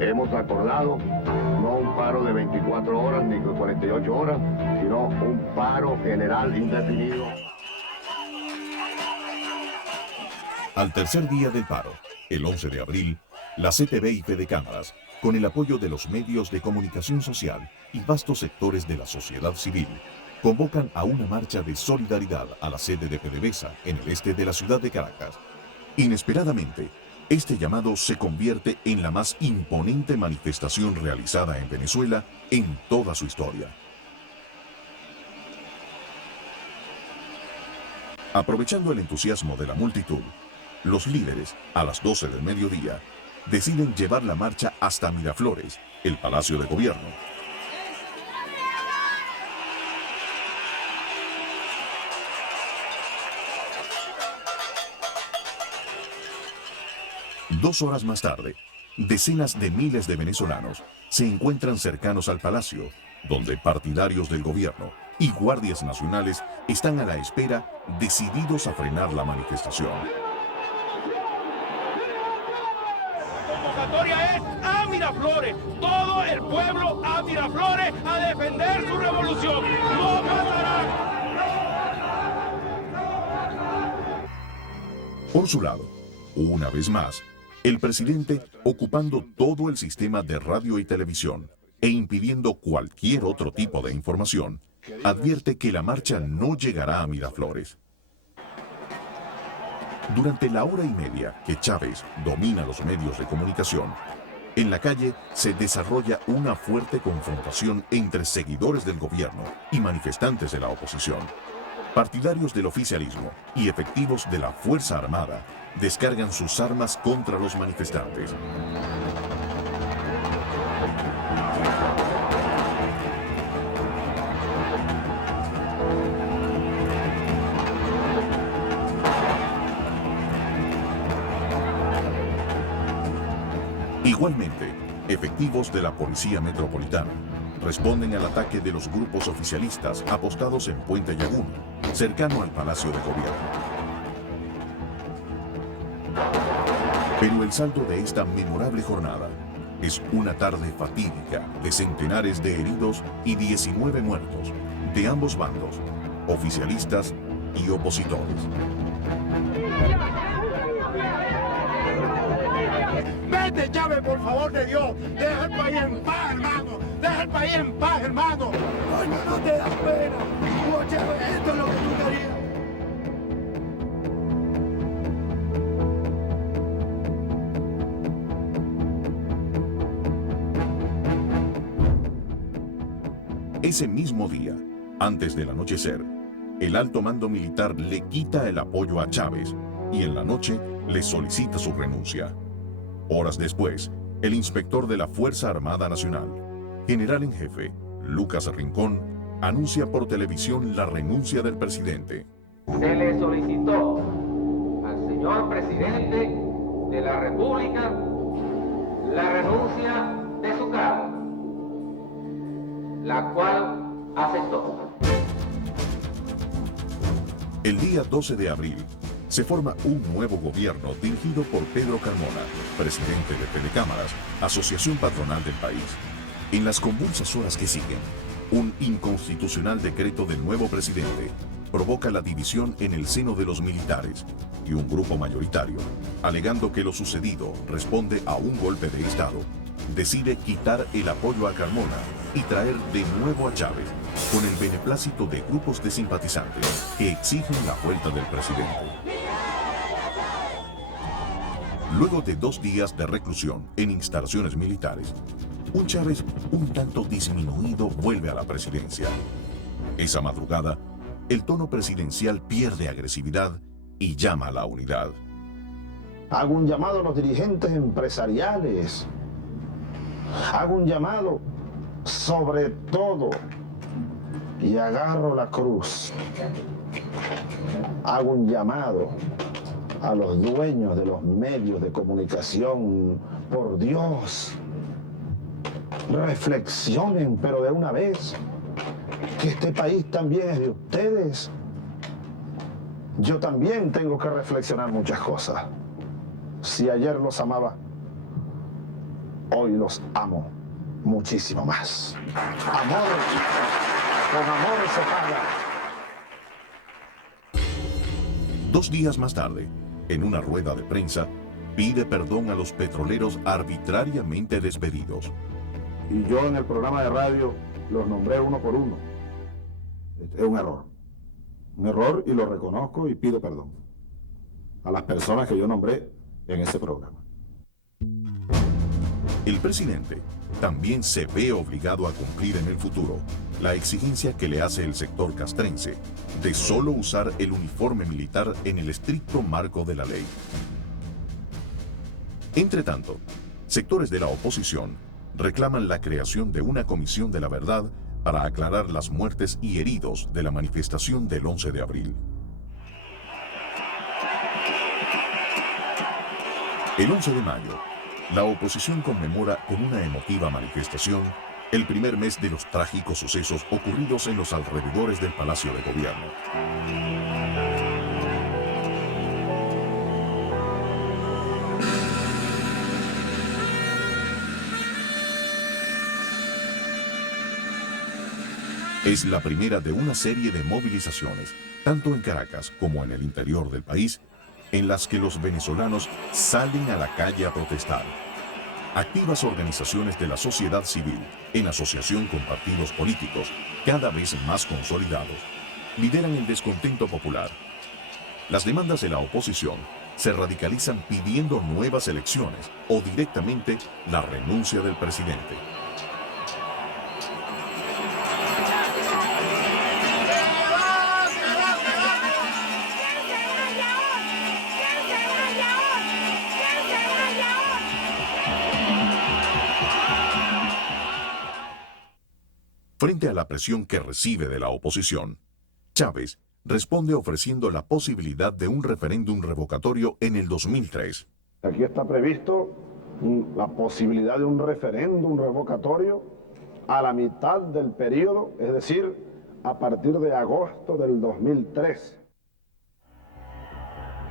hemos acordado no un paro de 24 horas ni de 48 horas, sino un paro general indefinido. Al tercer día del paro, el 11 de abril, la CTV y Fedecámaras, con el apoyo de los medios de comunicación social y vastos sectores de la sociedad civil, convocan a una marcha de solidaridad a la sede de PDVSA en el este de la ciudad de Caracas. Inesperadamente, este llamado se convierte en la más imponente manifestación realizada en Venezuela en toda su historia. Aprovechando el entusiasmo de la multitud, los líderes, a las 12 del mediodía, deciden llevar la marcha hasta Miraflores, el Palacio de Gobierno. Dos horas más tarde, decenas de miles de venezolanos se encuentran cercanos al palacio, donde partidarios del gobierno y guardias nacionales están a la espera, decididos a frenar la manifestación. La convocatoria es a Miraflores, todo el pueblo a Miraflores a defender su revolución. ¡No pasará! Por su lado, una vez más, el presidente, ocupando todo el sistema de radio y televisión e impidiendo cualquier otro tipo de información, advierte que la marcha no llegará a Miraflores. Durante la hora y media que Chávez domina los medios de comunicación, en la calle se desarrolla una fuerte confrontación entre seguidores del gobierno y manifestantes de la oposición. Partidarios del oficialismo y efectivos de la Fuerza Armada descargan sus armas contra los manifestantes. Igualmente, efectivos de la Policía Metropolitana responden al ataque de los grupos oficialistas apostados en Puente Llaguna, cercano al Palacio de Gobierno. Pero el saldo de esta memorable jornada es una tarde fatídica de centenares de heridos y 19 muertos de ambos bandos, oficialistas y opositores. Vete, Chávez, por favor de Dios. Deja el país en paz, hermano. Deja el país en paz, hermano. Coño, no te da pena. No, Chávez, esto es lo que tú querías. Ese mismo día, antes del anochecer, el alto mando militar le quita el apoyo a Chávez y en la noche le solicita su renuncia. Horas después, el inspector de la Fuerza Armada Nacional, general en jefe, Lucas Rincón, anuncia por televisión la renuncia del presidente. Se le solicitó al señor presidente de la República la renuncia de su cargo, la cual aceptó. El día 12 de abril, se forma un nuevo gobierno dirigido por Pedro Carmona, presidente de Telecámaras, asociación patronal del país. En las convulsas horas que siguen, un inconstitucional decreto del nuevo presidente provoca la división en el seno de los militares y un grupo mayoritario, alegando que lo sucedido responde a un golpe de Estado, decide quitar el apoyo a Carmona y traer de nuevo a Chávez, con el beneplácito de grupos de simpatizantes que exigen la vuelta del presidente. Luego de 2 días de reclusión en instalaciones militares, un Chávez un tanto disminuido vuelve a la presidencia. Esa madrugada, el tono presidencial pierde agresividad y llama a la unidad. Hago un llamado a los dirigentes empresariales. Hago un llamado sobre todo y agarro la cruz. Hago un llamado a los dueños de los medios de comunicación. Por Dios, reflexionen, pero de una vez, que este país también es de ustedes. Yo también tengo que reflexionar muchas cosas. Si ayer los amaba, hoy los amo muchísimo más. Amor, con amor se paga. 2 días más tarde, en una rueda de prensa, pide perdón a los petroleros arbitrariamente despedidos. Y yo en el programa de radio los nombré uno por uno. Es un error. Un error, y lo reconozco y pido perdón a las personas que yo nombré en ese programa. El presidente también se ve obligado a cumplir en el futuro la exigencia que le hace el sector castrense de solo usar el uniforme militar en el estricto marco de la ley. Entre tanto, sectores de la oposición reclaman la creación de una comisión de la verdad para aclarar las muertes y heridos de la manifestación del 11 de abril. El 11 de mayo, la oposición conmemora con una emotiva manifestación el primer mes de los trágicos sucesos ocurridos en los alrededores del Palacio de Gobierno. Es la primera de una serie de movilizaciones, tanto en Caracas como en el interior del país, en las que los venezolanos salen a la calle a protestar. Activas organizaciones de la sociedad civil, en asociación con partidos políticos cada vez más consolidados, lideran el descontento popular. Las demandas de la oposición se radicalizan pidiendo nuevas elecciones o directamente la renuncia del presidente. Frente a la presión que recibe de la oposición, Chávez responde ofreciendo la posibilidad de un referéndum revocatorio en el 2003. Aquí está previsto la posibilidad de un referéndum revocatorio a la mitad del periodo, es decir, a partir de agosto del 2003.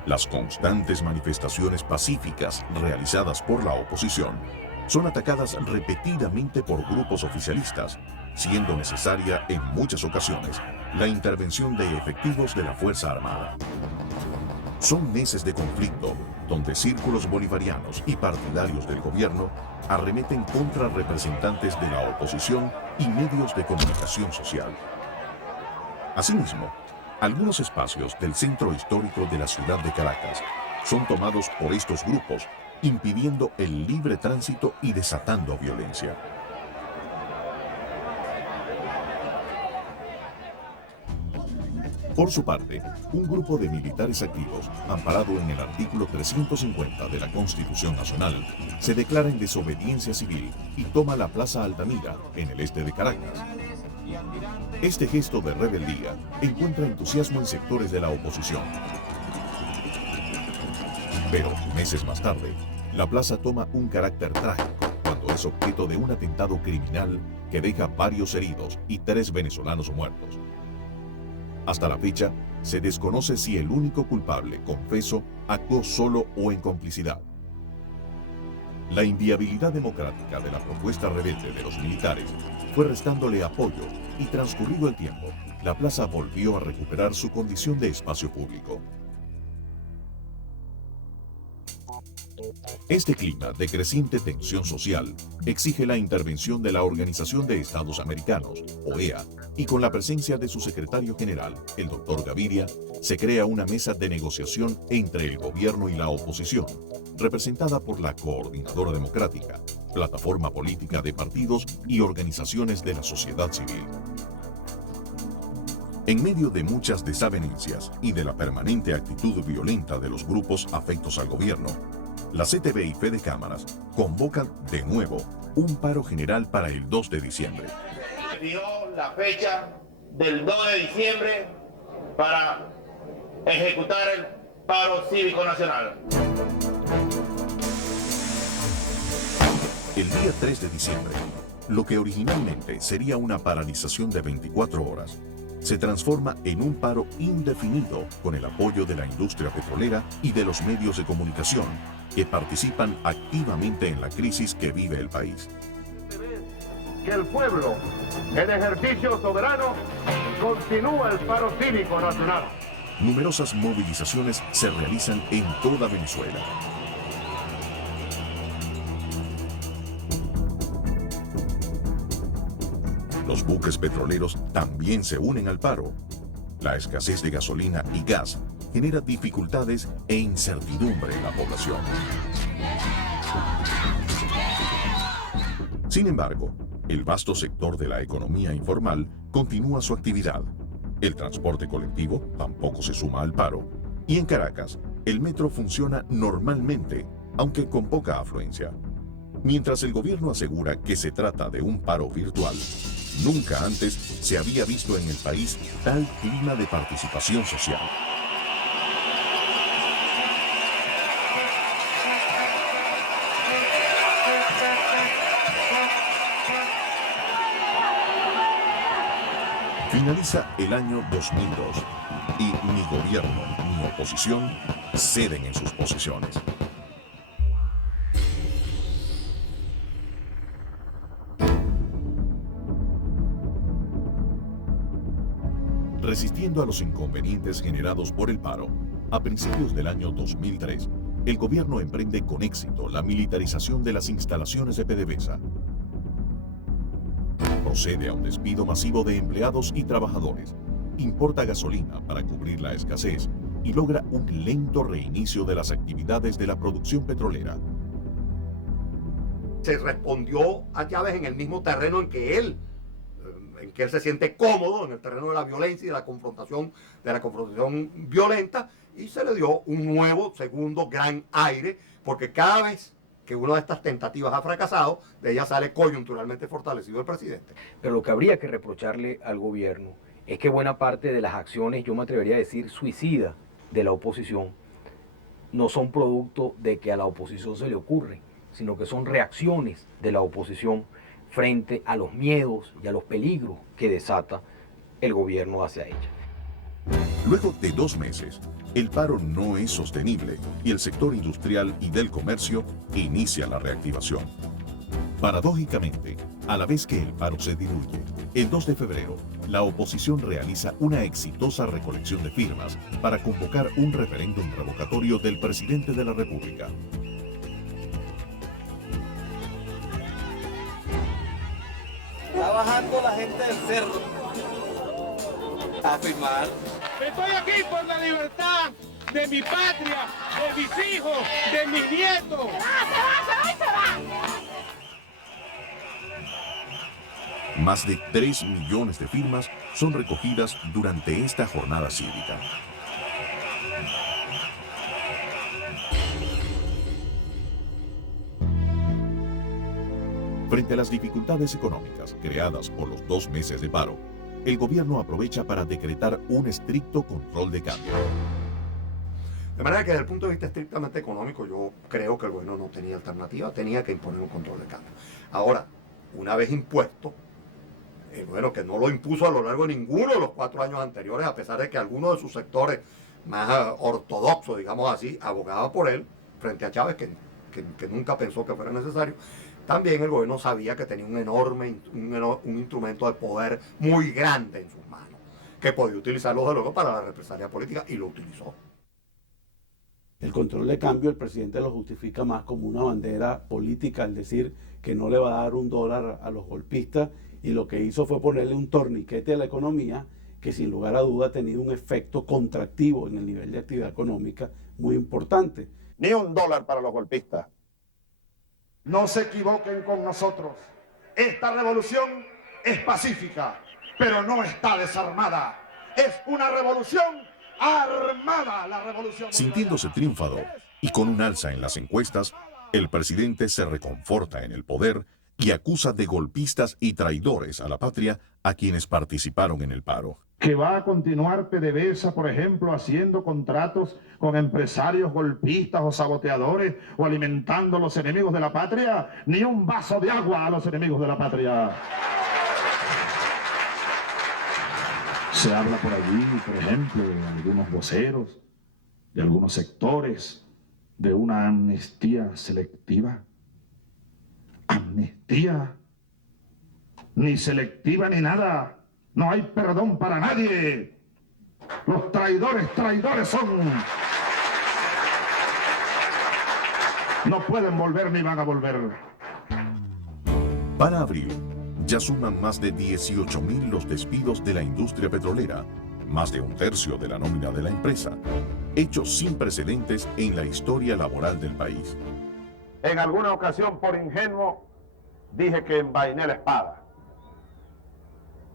Las constantes manifestaciones pacíficas realizadas por la oposición son atacadas repetidamente por grupos oficialistas, siendo necesaria en muchas ocasiones la intervención de efectivos de la Fuerza Armada. Son meses de conflicto donde círculos bolivarianos y partidarios del gobierno arremeten contra representantes de la oposición y medios de comunicación social. Asimismo, algunos espacios del centro histórico de la ciudad de Caracas son tomados por estos grupos, impidiendo el libre tránsito y desatando violencia. Por su parte, un grupo de militares activos, amparado en el artículo 350 de la Constitución Nacional, se declara en desobediencia civil y toma la Plaza Altamira, en el este de Caracas. Este gesto de rebeldía encuentra entusiasmo en sectores de la oposición. Pero, meses más tarde, la plaza toma un carácter trágico cuando es objeto de un atentado criminal que deja varios heridos y 3 venezolanos muertos. Hasta la fecha, se desconoce si el único culpable, confeso, actuó solo o en complicidad. La inviabilidad democrática de la propuesta rebelde de los militares fue restándole apoyo y, transcurrido el tiempo, la plaza volvió a recuperar su condición de espacio público. Este clima de creciente tensión social exige la intervención de la Organización de Estados Americanos, OEA, y con la presencia de su secretario general, el Dr. Gaviria, se crea una mesa de negociación entre el gobierno y la oposición, representada por la Coordinadora Democrática, plataforma política de partidos y organizaciones de la sociedad civil. En medio de muchas desavenencias y de la permanente actitud violenta de los grupos afectos al gobierno, la CTV y Fede Cámaras convocan de nuevo un paro general para el 2 de diciembre. Se dio la fecha del 2 de diciembre para ejecutar el paro cívico nacional. El día 3 de diciembre, lo que originalmente sería una paralización de 24 horas, se transforma en un paro indefinido con el apoyo de la industria petrolera y de los medios de comunicación que participan activamente en la crisis que vive el país. Que el pueblo, en ejercicio soberano, continúa el paro cívico nacional. Numerosas movilizaciones se realizan en toda Venezuela. Los Los buques petroleros también se unen al paro. La escasez de gasolina y gas genera dificultades e incertidumbre en la población. Sin embargo, el vasto sector de la economía informal continúa su actividad. El transporte colectivo tampoco se suma al paro. Y en Caracas, el metro funciona normalmente, aunque con poca afluencia. Mientras el gobierno asegura que se trata de un paro virtual, nunca antes se había visto en el país tal clima de participación social. Finaliza el año 2002 y ni gobierno ni oposición ceden en sus posiciones. Resistiendo a los inconvenientes generados por el paro, a principios del año 2003, el gobierno emprende con éxito la militarización de las instalaciones de PDVSA. Procede a un despido masivo de empleados y trabajadores, importa gasolina para cubrir la escasez y logra un lento reinicio de las actividades de la producción petrolera. Se respondió a Chávez en el mismo terreno en que él se siente cómodo, en el terreno de la violencia y de la confrontación violenta, y se le dio un nuevo segundo gran aire, porque cada vez que una de estas tentativas ha fracasado, de ella sale coyunturalmente fortalecido el presidente. Pero lo que habría que reprocharle al gobierno es que buena parte de las acciones, yo me atrevería a decir suicidas, de la oposición, no son producto de que a la oposición se le ocurre, sino que son reacciones de la oposición frente a los miedos y a los peligros que desata el gobierno hacia ella. Luego de 2 meses, el paro no es sostenible y el sector industrial y del comercio inicia la reactivación. Paradójicamente, a la vez que el paro se diluye, el 2 de febrero, la oposición realiza una exitosa recolección de firmas para convocar un referéndum revocatorio del presidente de la República. Está bajando la gente del cerro a firmar. Estoy aquí por la libertad de mi patria, de mis hijos, de mis nietos. ¡Se va! Más de 3 millones de firmas son recogidas durante esta jornada cívica. Frente a las dificultades económicas creadas por los 2 meses de paro, el gobierno aprovecha para decretar un estricto control de cambio. De manera que desde el punto de vista estrictamente económico, yo creo que el gobierno no tenía alternativa, tenía que imponer un control de cambio. Ahora, una vez impuesto, el gobierno que no lo impuso a lo largo de ninguno de los 4 años anteriores, a pesar de que algunos de sus sectores más ortodoxos, digamos así, abogaban por él, frente a Chávez, que nunca pensó que fuera necesario. También el gobierno sabía que tenía un instrumento de poder muy grande en sus manos, que podía utilizarlo de luego para la represalia política, y lo utilizó. El control de cambio, el presidente lo justifica más como una bandera política, al decir que no le va a dar $1 a los golpistas, y lo que hizo fue ponerle un torniquete a la economía que sin lugar a duda ha tenido un efecto contractivo en el nivel de actividad económica muy importante. Ni $1 para los golpistas. No se equivoquen con nosotros. Esta revolución es pacífica, pero no está desarmada. Es una revolución armada, la revolución. Sintiéndose triunfador y con un alza en las encuestas, el presidente se reconforta en el poder y acusa de golpistas y traidores a la patria a quienes participaron en el paro. Que va a continuar PDVSA, por ejemplo, haciendo contratos con empresarios golpistas o saboteadores o alimentando a los enemigos de la patria, ni un vaso de agua a los enemigos de la patria. Se habla por allí, por ejemplo, de algunos voceros, de algunos sectores, de una amnistía selectiva. ¿Amnistía? Ni selectiva ni nada. No hay perdón para nadie. Los traidores, traidores son. No pueden volver ni van a volver. Para abril, Ya suman más de 18.000 los despidos de la industria petrolera, más de un tercio de la nómina de la empresa, hechos sin precedentes en la historia laboral del país. En alguna ocasión, por ingenuo, dije que envainé la espada.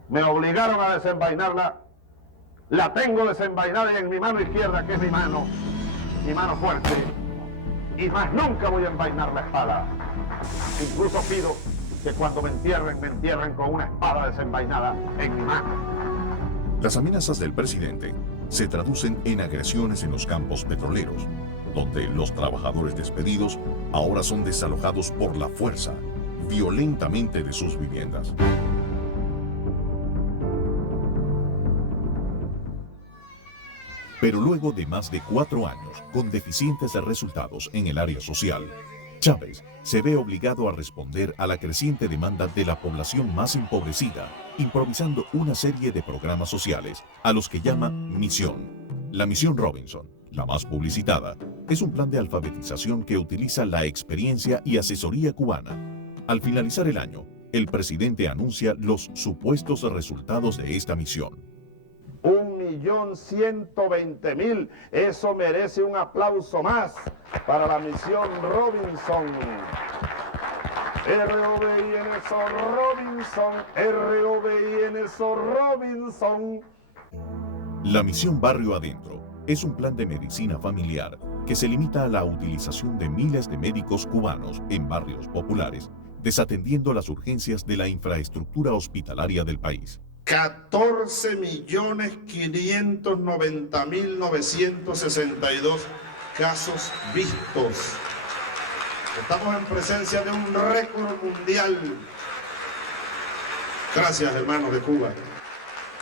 Me obligaron a desenvainarla. La tengo desenvainada y en mi mano izquierda, que es mi mano fuerte. Y más nunca voy a envainar la espada. Incluso pido que cuando me entierren con una espada desenvainada en mi mano. Las amenazas del presidente se traducen en agresiones en los campos petroleros, donde los trabajadores despedidos ahora son desalojados por la fuerza, violentamente de sus viviendas. Pero luego de más de 4 años con deficientes resultados en el área social, Chávez se ve obligado a responder a la creciente demanda de la población más empobrecida, improvisando una serie de programas sociales a los que llama Misión. La Misión Robinson, la más publicitada, es un plan de alfabetización que utiliza la experiencia y asesoría cubana. Al finalizar el año, el presidente anuncia los supuestos resultados de esta misión. 1.120.000, eso merece un aplauso más para la Misión Robinson. R-O-B-I-N-S-O Robinson, R-O-B-I-N-S-O Robinson. La Misión Barrio Adentro es un plan de medicina familiar que se limita a la utilización de miles de médicos cubanos en barrios populares, desatendiendo las urgencias de la infraestructura hospitalaria del país. 14.590.962 casos vistos. Estamos en presencia de un récord mundial. Gracias, hermanos de Cuba.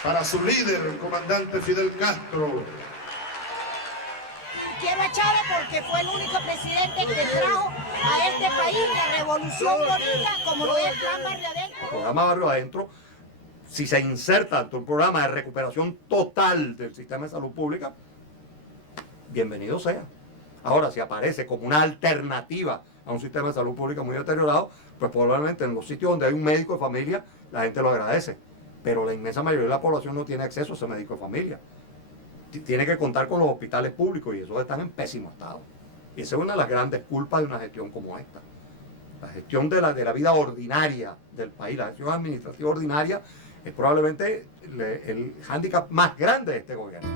Para su líder, el comandante Fidel Castro. Quiero a Chávez porque fue el único presidente que trajo a este país la revolución bonita como lo es el Plan Barrio Adentro. El programa Barrio Adentro, si se inserta dentro de un programa de recuperación total del sistema de salud pública, bienvenido sea. Ahora, si aparece como una alternativa a un sistema de salud pública muy deteriorado, pues probablemente en los sitios donde hay un médico de familia, la gente lo agradece. Pero la inmensa mayoría de la población no tiene acceso a ese médico de familia. Tiene que contar con los hospitales públicos y esos están en pésimo estado. Y esa es una de las grandes culpas de una gestión como esta. La gestión de la vida ordinaria del país, la gestión administrativa ordinaria, es probablemente el hándicap más grande de este gobierno.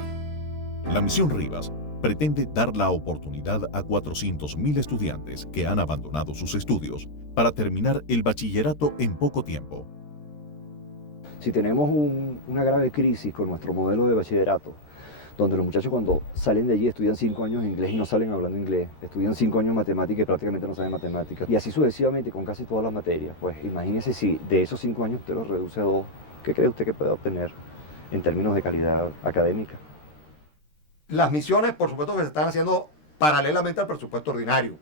La Misión Rivas pretende dar la oportunidad a 400.000 estudiantes que han abandonado sus estudios para terminar el bachillerato en poco tiempo. Si tenemos una grave crisis con nuestro modelo de bachillerato, donde los muchachos cuando salen de allí estudian 5 años de inglés y no salen hablando inglés, estudian 5 años de matemáticas y prácticamente no saben matemáticas, y así sucesivamente con casi todas las materias, pues imagínese si de esos 5 años usted los reduce a 2, ¿qué cree usted que puede obtener en términos de calidad académica? Las misiones, por supuesto, que se están haciendo paralelamente al presupuesto ordinario.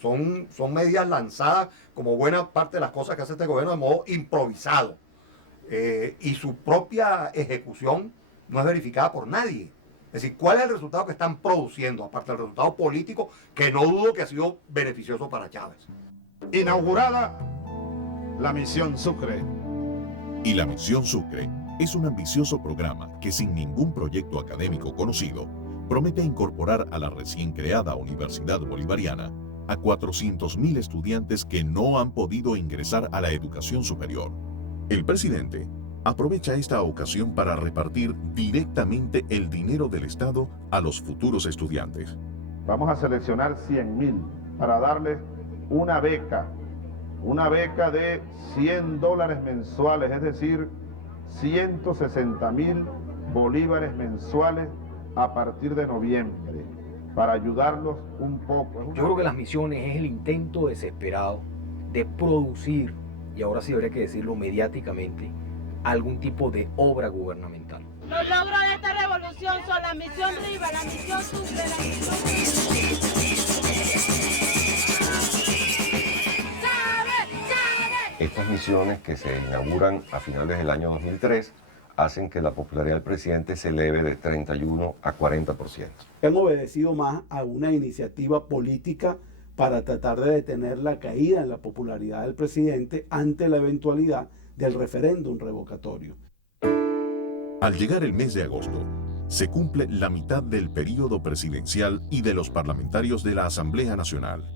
Son medidas lanzadas, como buena parte de las cosas que hace este gobierno, de modo improvisado. Y su propia ejecución no es verificada por nadie. Es decir, ¿cuál es el resultado que están produciendo? Aparte del resultado político, que no dudo que ha sido beneficioso para Chávez. Inaugurada la Misión Sucre. Y la Misión Sucre es un ambicioso programa que, sin ningún proyecto académico conocido, promete incorporar a la recién creada Universidad Bolivariana a 400.000 estudiantes que no han podido ingresar a la educación superior. El presidente aprovecha esta ocasión para repartir directamente el dinero del Estado a los futuros estudiantes. Vamos a seleccionar 100.000 para darles una beca de $100 mensuales, es decir, 160.000 bolívares mensuales a partir de noviembre, para ayudarlos un poco. Yo creo que las misiones es el intento desesperado de producir, y ahora sí habría que decirlo mediáticamente, algún tipo de obra gubernamental. Los logros de esta revolución son la Misión Rivas, la Misión Sucre, la Misión... Estas misiones que se inauguran a finales del año 2003 hacen que la popularidad del presidente se eleve de 31 a 40%. Han obedecido más a una iniciativa política para tratar de detener la caída en la popularidad del presidente ante la eventualidad del referéndum revocatorio. Al llegar el mes de agosto, se cumple la mitad del período presidencial y de los parlamentarios de la Asamblea Nacional.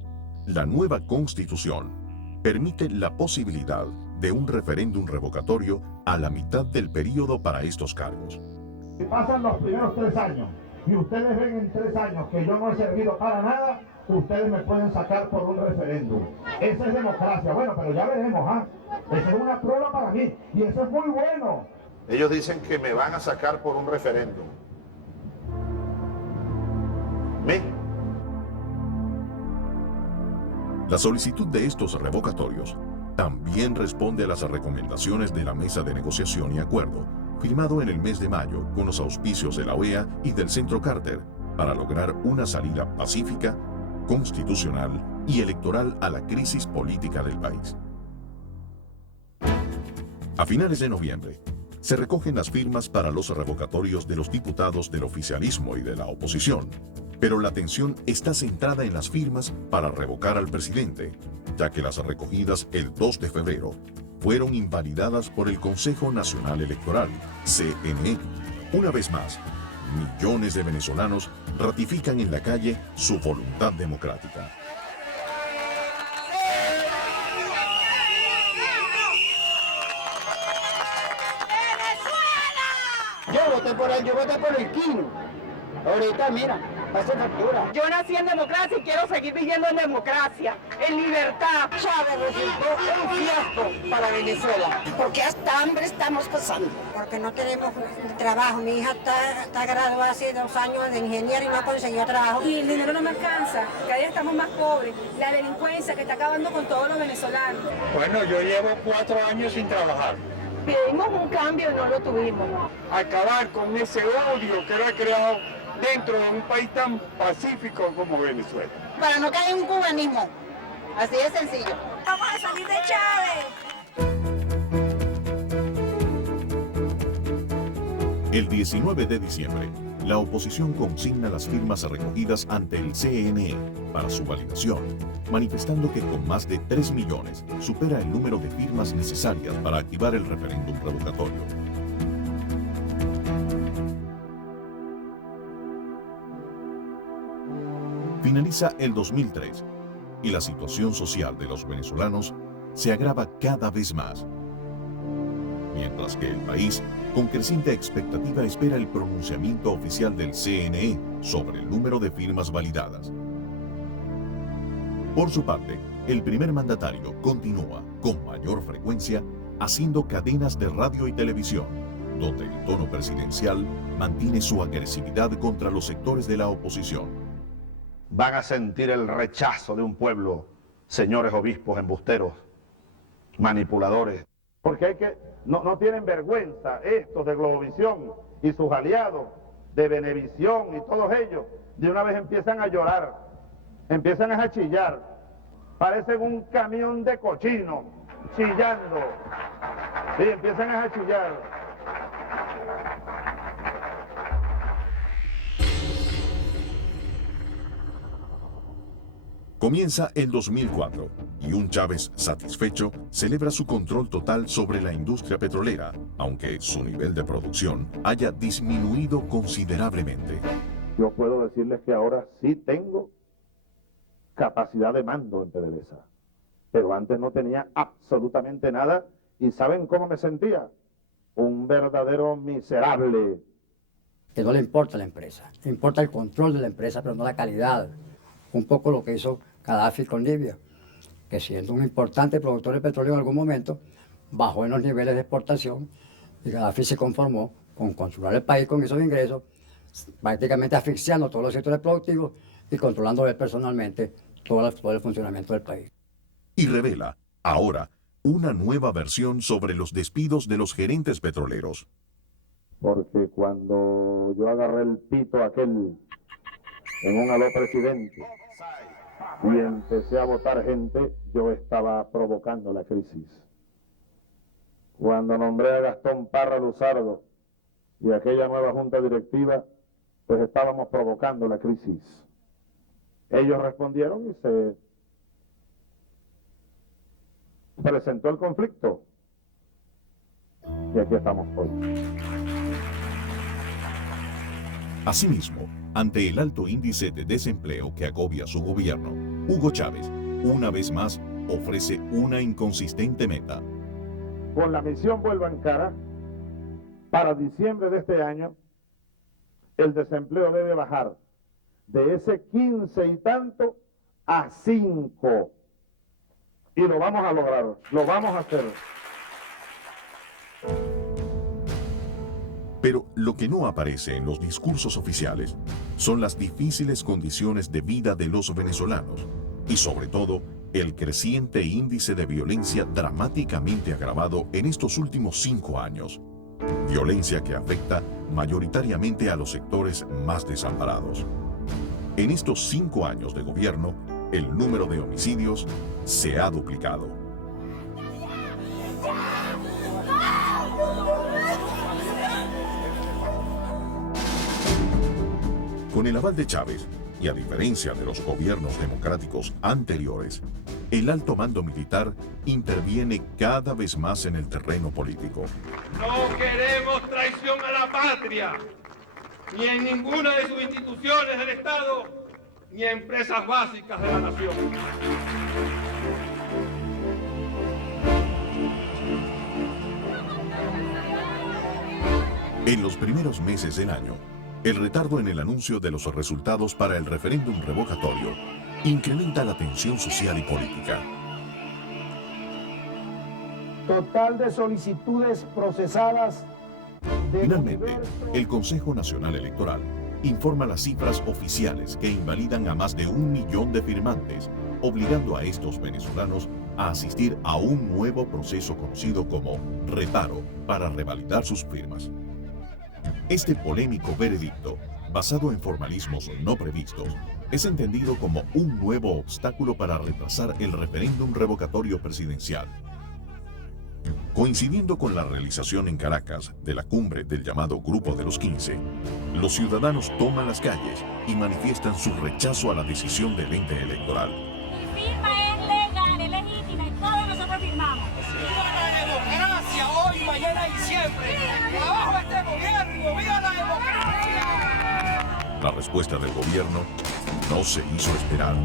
La nueva Constitución permite la posibilidad de un referéndum revocatorio a la mitad del período para estos cargos. Si pasan los primeros 3 años y ustedes ven en 3 años que yo no he servido para nada, ustedes me pueden sacar por un referéndum. Esa es democracia. Bueno, pero ya veremos, ¿ah? Esa es una prueba para mí y eso es muy bueno. Ellos dicen que me van a sacar por un referéndum. La solicitud de estos revocatorios también responde a las recomendaciones de la Mesa de Negociación y Acuerdo, firmado en el mes de mayo con los auspicios de la OEA y del Centro Carter, para lograr una salida pacífica, constitucional y electoral a la crisis política del país. A finales de noviembre, se recogen las firmas para los revocatorios de los diputados del oficialismo y de la oposición, pero la atención está centrada en las firmas para revocar al presidente, ya que las recogidas el 2 de febrero fueron invalidadas por el Consejo Nacional Electoral, CNE. Una vez más, millones de venezolanos ratifican en la calle su voluntad democrática. Yo voté por él, yo voté por el Quino. Ahorita, mira, hace factura. Yo nací en democracia y quiero seguir viviendo en democracia, en libertad. Chávez resultó un fiasco para Venezuela. Porque hasta hambre estamos pasando. Porque no tenemos trabajo. Mi hija está graduada hace 2 años de ingeniera y no ha conseguido trabajo. Y el dinero no me alcanza, cada día estamos más pobres. La delincuencia que está acabando con todos los venezolanos. Bueno, yo llevo 4 años sin trabajar. Pedimos un cambio y no lo tuvimos. Acabar con ese odio que lo ha creado dentro de un país tan pacífico como Venezuela. Para no caer en un cubanismo. Así de sencillo. ¡Vamos a salir de Chávez! El 19 de diciembre, la oposición consigna las firmas recogidas ante el CNE para su validación, manifestando que con más de 3 millones supera el número de firmas necesarias para activar el referéndum revocatorio. Finaliza el 2003 y la situación social de los venezolanos se agrava cada vez más, mientras que el país, con creciente expectativa, espera el pronunciamiento oficial del CNE sobre el número de firmas validadas. Por su parte, el primer mandatario continúa, con mayor frecuencia, haciendo cadenas de radio y televisión, donde el tono presidencial mantiene su agresividad contra los sectores de la oposición. Van a sentir el rechazo de un pueblo, señores obispos embusteros, manipuladores. Porque no tienen vergüenza estos de Globovisión y sus aliados de Venevisión y todos ellos, de una vez empiezan a llorar, empiezan a chillar, parecen un camión de cochino chillando, y empiezan a chillar. Comienza el 2004 y un Chávez satisfecho celebra su control total sobre la industria petrolera, aunque su nivel de producción haya disminuido considerablemente. Yo puedo decirles que ahora sí tengo capacidad de mando en PDVSA, pero antes no tenía absolutamente nada. ¿Y saben cómo me sentía? Un verdadero miserable. Que no le importa la empresa, le importa el control de la empresa, pero no la calidad. Un poco lo que hizo Gaddafi con Libia, que siendo un importante productor de petróleo en algún momento, bajó en los niveles de exportación y Gaddafi se conformó con controlar el país con esos ingresos, prácticamente asfixiando todos los sectores productivos y controlando él personalmente todo el funcionamiento del país. Y revela, ahora, una nueva versión sobre los despidos de los gerentes petroleros. Porque cuando yo agarré el pito aquel en un aló presidente y empecé a votar gente, yo estaba provocando la crisis. Cuando nombré a Gastón Parra Luzardo y aquella nueva junta directiva, pues estábamos provocando la crisis. Ellos respondieron y se presentó el conflicto. y aquí estamos hoy. Asimismo, ante el alto índice de desempleo que agobia su gobierno, Hugo Chávez, una vez más, ofrece una inconsistente meta. Con la misión Vuelva en Cara, para diciembre de este año, el desempleo debe bajar de ese 15 y tanto a 5. Y lo vamos a lograr, lo vamos a hacer. Pero lo que no aparece en los discursos oficiales son las difíciles condiciones de vida de los venezolanos y sobre todo el creciente índice de violencia dramáticamente agravado en estos últimos 5 años. Violencia que afecta mayoritariamente a los sectores más desamparados. En estos 5 años de gobierno, el número de homicidios se ha duplicado. Con el aval de Chávez, y a diferencia de los gobiernos democráticos anteriores, el alto mando militar interviene cada vez más en el terreno político. No queremos traición a la patria, ni en ninguna de sus instituciones del Estado, ni en empresas básicas de la nación. En los primeros meses del año, el retardo en el anuncio de los resultados para el referéndum revocatorio incrementa la tensión social y política. Total de solicitudes procesadas. Finalmente, el Consejo Nacional Electoral informa las cifras oficiales que invalidan a más de 1 millón de firmantes, obligando a estos venezolanos a asistir a un nuevo proceso conocido como reparo para revalidar sus firmas. Este polémico veredicto, basado en formalismos no previstos, es entendido como un nuevo obstáculo para retrasar el referéndum revocatorio presidencial. Coincidiendo con la realización en Caracas de la cumbre del llamado Grupo de los 15, los ciudadanos toman las calles y manifiestan su rechazo a la decisión del ente electoral. Mi firma es legal, es legítima y todos nosotros firmamos. ¡Viva la democracia! Hoy, mañana y siempre. ¡Abajo este gobierno! ¡Viva la democracia! La respuesta del gobierno no se hizo esperar.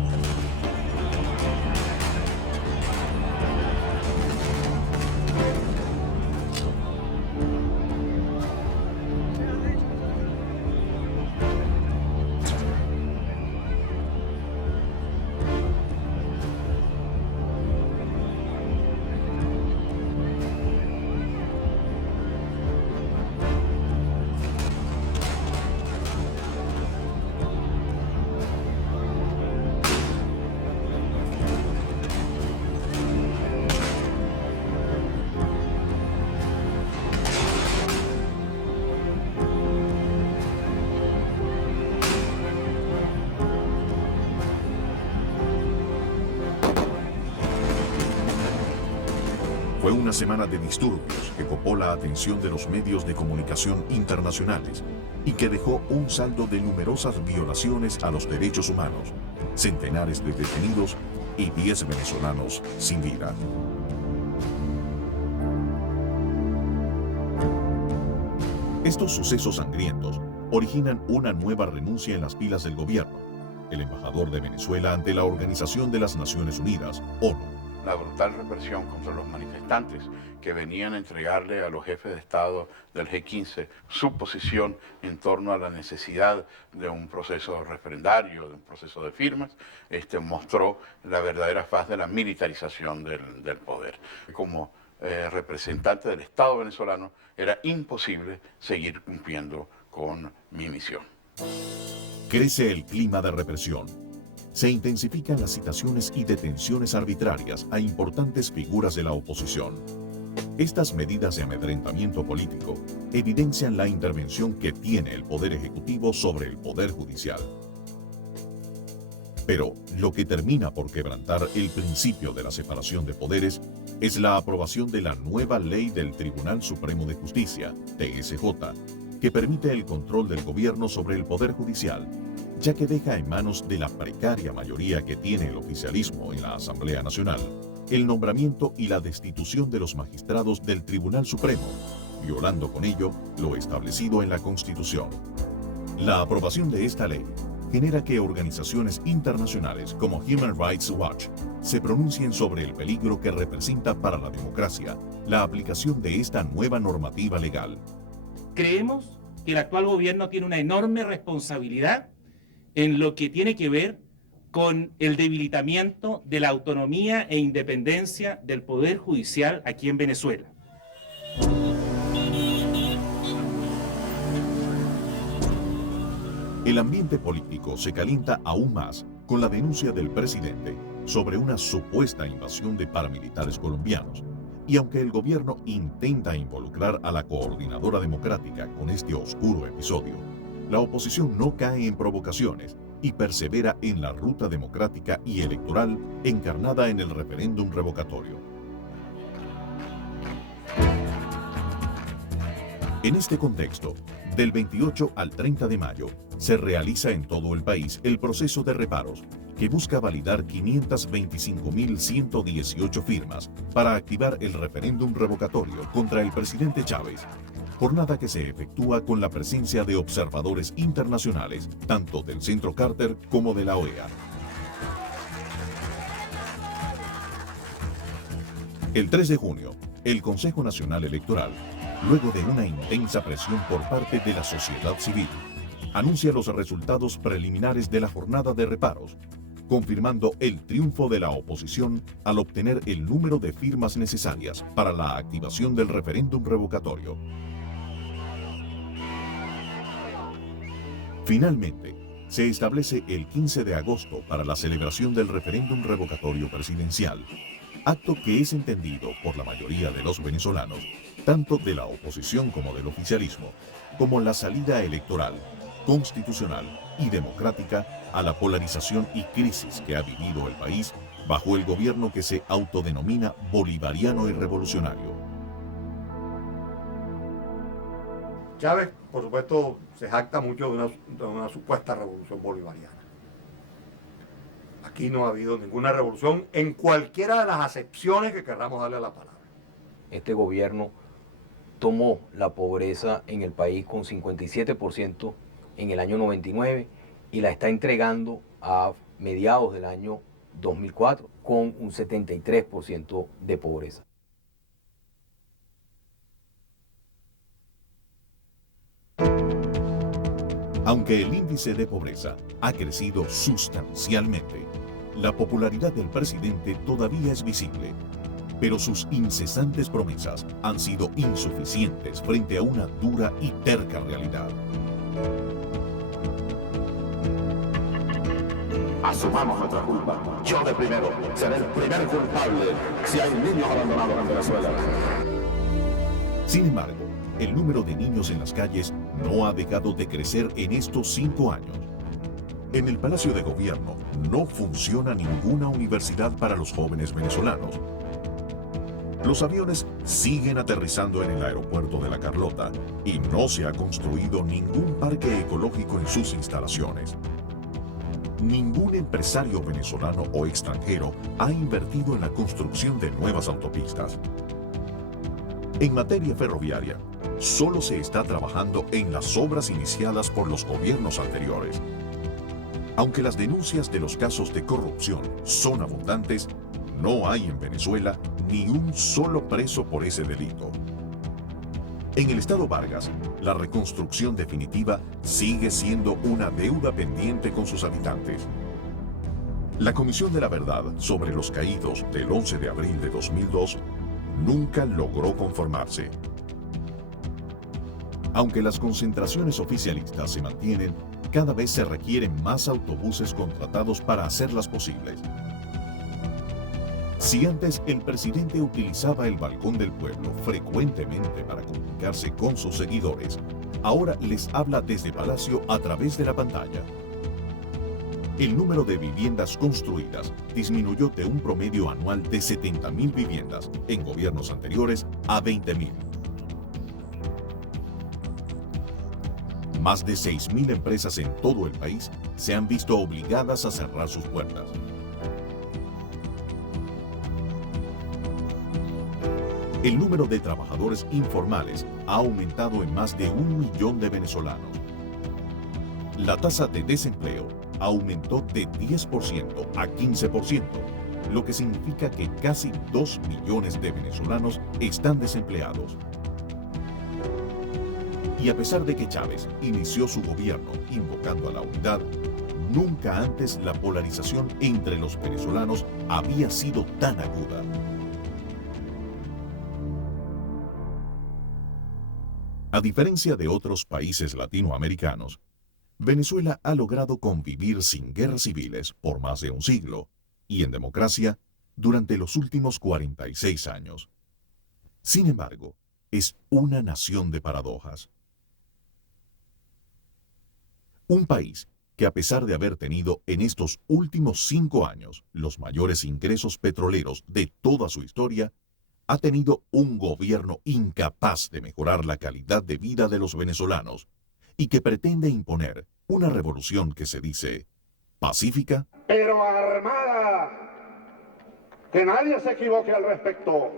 Fue una semana de disturbios que copó la atención de los medios de comunicación internacionales y que dejó un saldo de numerosas violaciones a los derechos humanos, centenares de detenidos y 10 venezolanos sin vida. Estos sucesos sangrientos originan una nueva renuncia en las filas del gobierno. El embajador de Venezuela ante la Organización de las Naciones Unidas, ONU. La brutal represión contra los manifestantes que venían a entregarle a los jefes de Estado del G15 su posición en torno a la necesidad de un proceso referendario, de un proceso de firmas, mostró la verdadera faz de la militarización del poder. Como representante del Estado venezolano era imposible seguir cumpliendo con mi misión. Crece el clima de represión. Se intensifican las citaciones y detenciones arbitrarias a importantes figuras de la oposición. Estas medidas de amedrentamiento político evidencian la intervención que tiene el Poder Ejecutivo sobre el Poder Judicial. Pero lo que termina por quebrantar el principio de la separación de poderes es la aprobación de la nueva ley del Tribunal Supremo de Justicia, TSJ, que permite el control del gobierno sobre el Poder Judicial, ya que deja en manos de la precaria mayoría que tiene el oficialismo en la Asamblea Nacional el nombramiento y la destitución de los magistrados del Tribunal Supremo, violando con ello lo establecido en la Constitución. La aprobación de esta ley genera que organizaciones internacionales como Human Rights Watch se pronuncien sobre el peligro que representa para la democracia la aplicación de esta nueva normativa legal. Creemos que el actual gobierno tiene una enorme responsabilidad en lo que tiene que ver con el debilitamiento de la autonomía e independencia del Poder Judicial aquí en Venezuela. El ambiente político se calienta aún más con la denuncia del presidente sobre una supuesta invasión de paramilitares colombianos. Y aunque el gobierno intenta involucrar a la Coordinadora Democrática con este oscuro episodio, la oposición no cae en provocaciones y persevera en la ruta democrática y electoral encarnada en el referéndum revocatorio. En este contexto, del 28 al 30 de mayo, se realiza en todo el país el proceso de reparos, que busca validar 525.118 firmas para activar el referéndum revocatorio contra el presidente Chávez, jornada que se efectúa con la presencia de observadores internacionales, tanto del Centro Carter como de la OEA. El 3 de junio, el Consejo Nacional Electoral, luego de una intensa presión por parte de la sociedad civil, anuncia los resultados preliminares de la jornada de reparos, confirmando el triunfo de la oposición al obtener el número de firmas necesarias para la activación del referéndum revocatorio. Finalmente, se establece el 15 de agosto para la celebración del referéndum revocatorio presidencial, acto que es entendido por la mayoría de los venezolanos, tanto de la oposición como del oficialismo, como la salida electoral, constitucional y democrática a la polarización y crisis que ha vivido el país bajo el gobierno que se autodenomina bolivariano y revolucionario. Chávez, por supuesto, se jacta mucho de una supuesta revolución bolivariana. Aquí no ha habido ninguna revolución en cualquiera de las acepciones que queramos darle a la palabra. Este gobierno tomó la pobreza en el país con 57% en el año 99 y la está entregando a mediados del año 2004 con un 73% de pobreza. Aunque el índice de pobreza ha crecido sustancialmente, la popularidad del presidente todavía es visible, pero sus incesantes promesas han sido insuficientes frente a una dura y terca realidad. Asumamos nuestra culpa. Yo de primero seré el primer culpable si hay niños abandonados en Venezuela. Sin embargo, el número de niños en las calles no ha dejado de crecer en estos 5 años. En el Palacio de Gobierno no funciona ninguna universidad para los jóvenes venezolanos. Los aviones siguen aterrizando en el aeropuerto de La Carlota y no se ha construido ningún parque ecológico en sus instalaciones. Ningún empresario venezolano o extranjero ha invertido en la construcción de nuevas autopistas. En materia ferroviaria, solo se está trabajando en las obras iniciadas por los gobiernos anteriores. Aunque las denuncias de los casos de corrupción son abundantes, no hay en Venezuela ni un solo preso por ese delito. En el estado Vargas, la reconstrucción definitiva sigue siendo una deuda pendiente con sus habitantes. La Comisión de la Verdad sobre los caídos del 11 de abril de 2002 nunca logró conformarse. Aunque las concentraciones oficialistas se mantienen, cada vez se requieren más autobuses contratados para hacerlas posibles. Si antes el presidente utilizaba el balcón del pueblo frecuentemente para comunicarse con sus seguidores, ahora les habla desde Palacio a través de la pantalla. El número de viviendas construidas disminuyó de un promedio anual de 70.000 viviendas en gobiernos anteriores a 20.000. Más de 6.000 empresas en todo el país se han visto obligadas a cerrar sus puertas. el número de trabajadores informales ha aumentado en más de 1 millón de venezolanos. La tasa de desempleo aumentó de 10% a 15%, lo que significa que casi 2 millones de venezolanos están desempleados. Y a pesar de que Chávez inició su gobierno invocando a la unidad, nunca antes la polarización entre los venezolanos había sido tan aguda. A diferencia de otros países latinoamericanos, Venezuela ha logrado convivir sin guerras civiles por más de un siglo y en democracia durante los últimos 46 años. Sin embargo, es una nación de paradojas. Un país que, a pesar de haber tenido en estos últimos 5 años los mayores ingresos petroleros de toda su historia, ha tenido un gobierno incapaz de mejorar la calidad de vida de los venezolanos y que pretende imponer una revolución que se dice pacífica, pero armada. Que nadie se equivoque al respecto.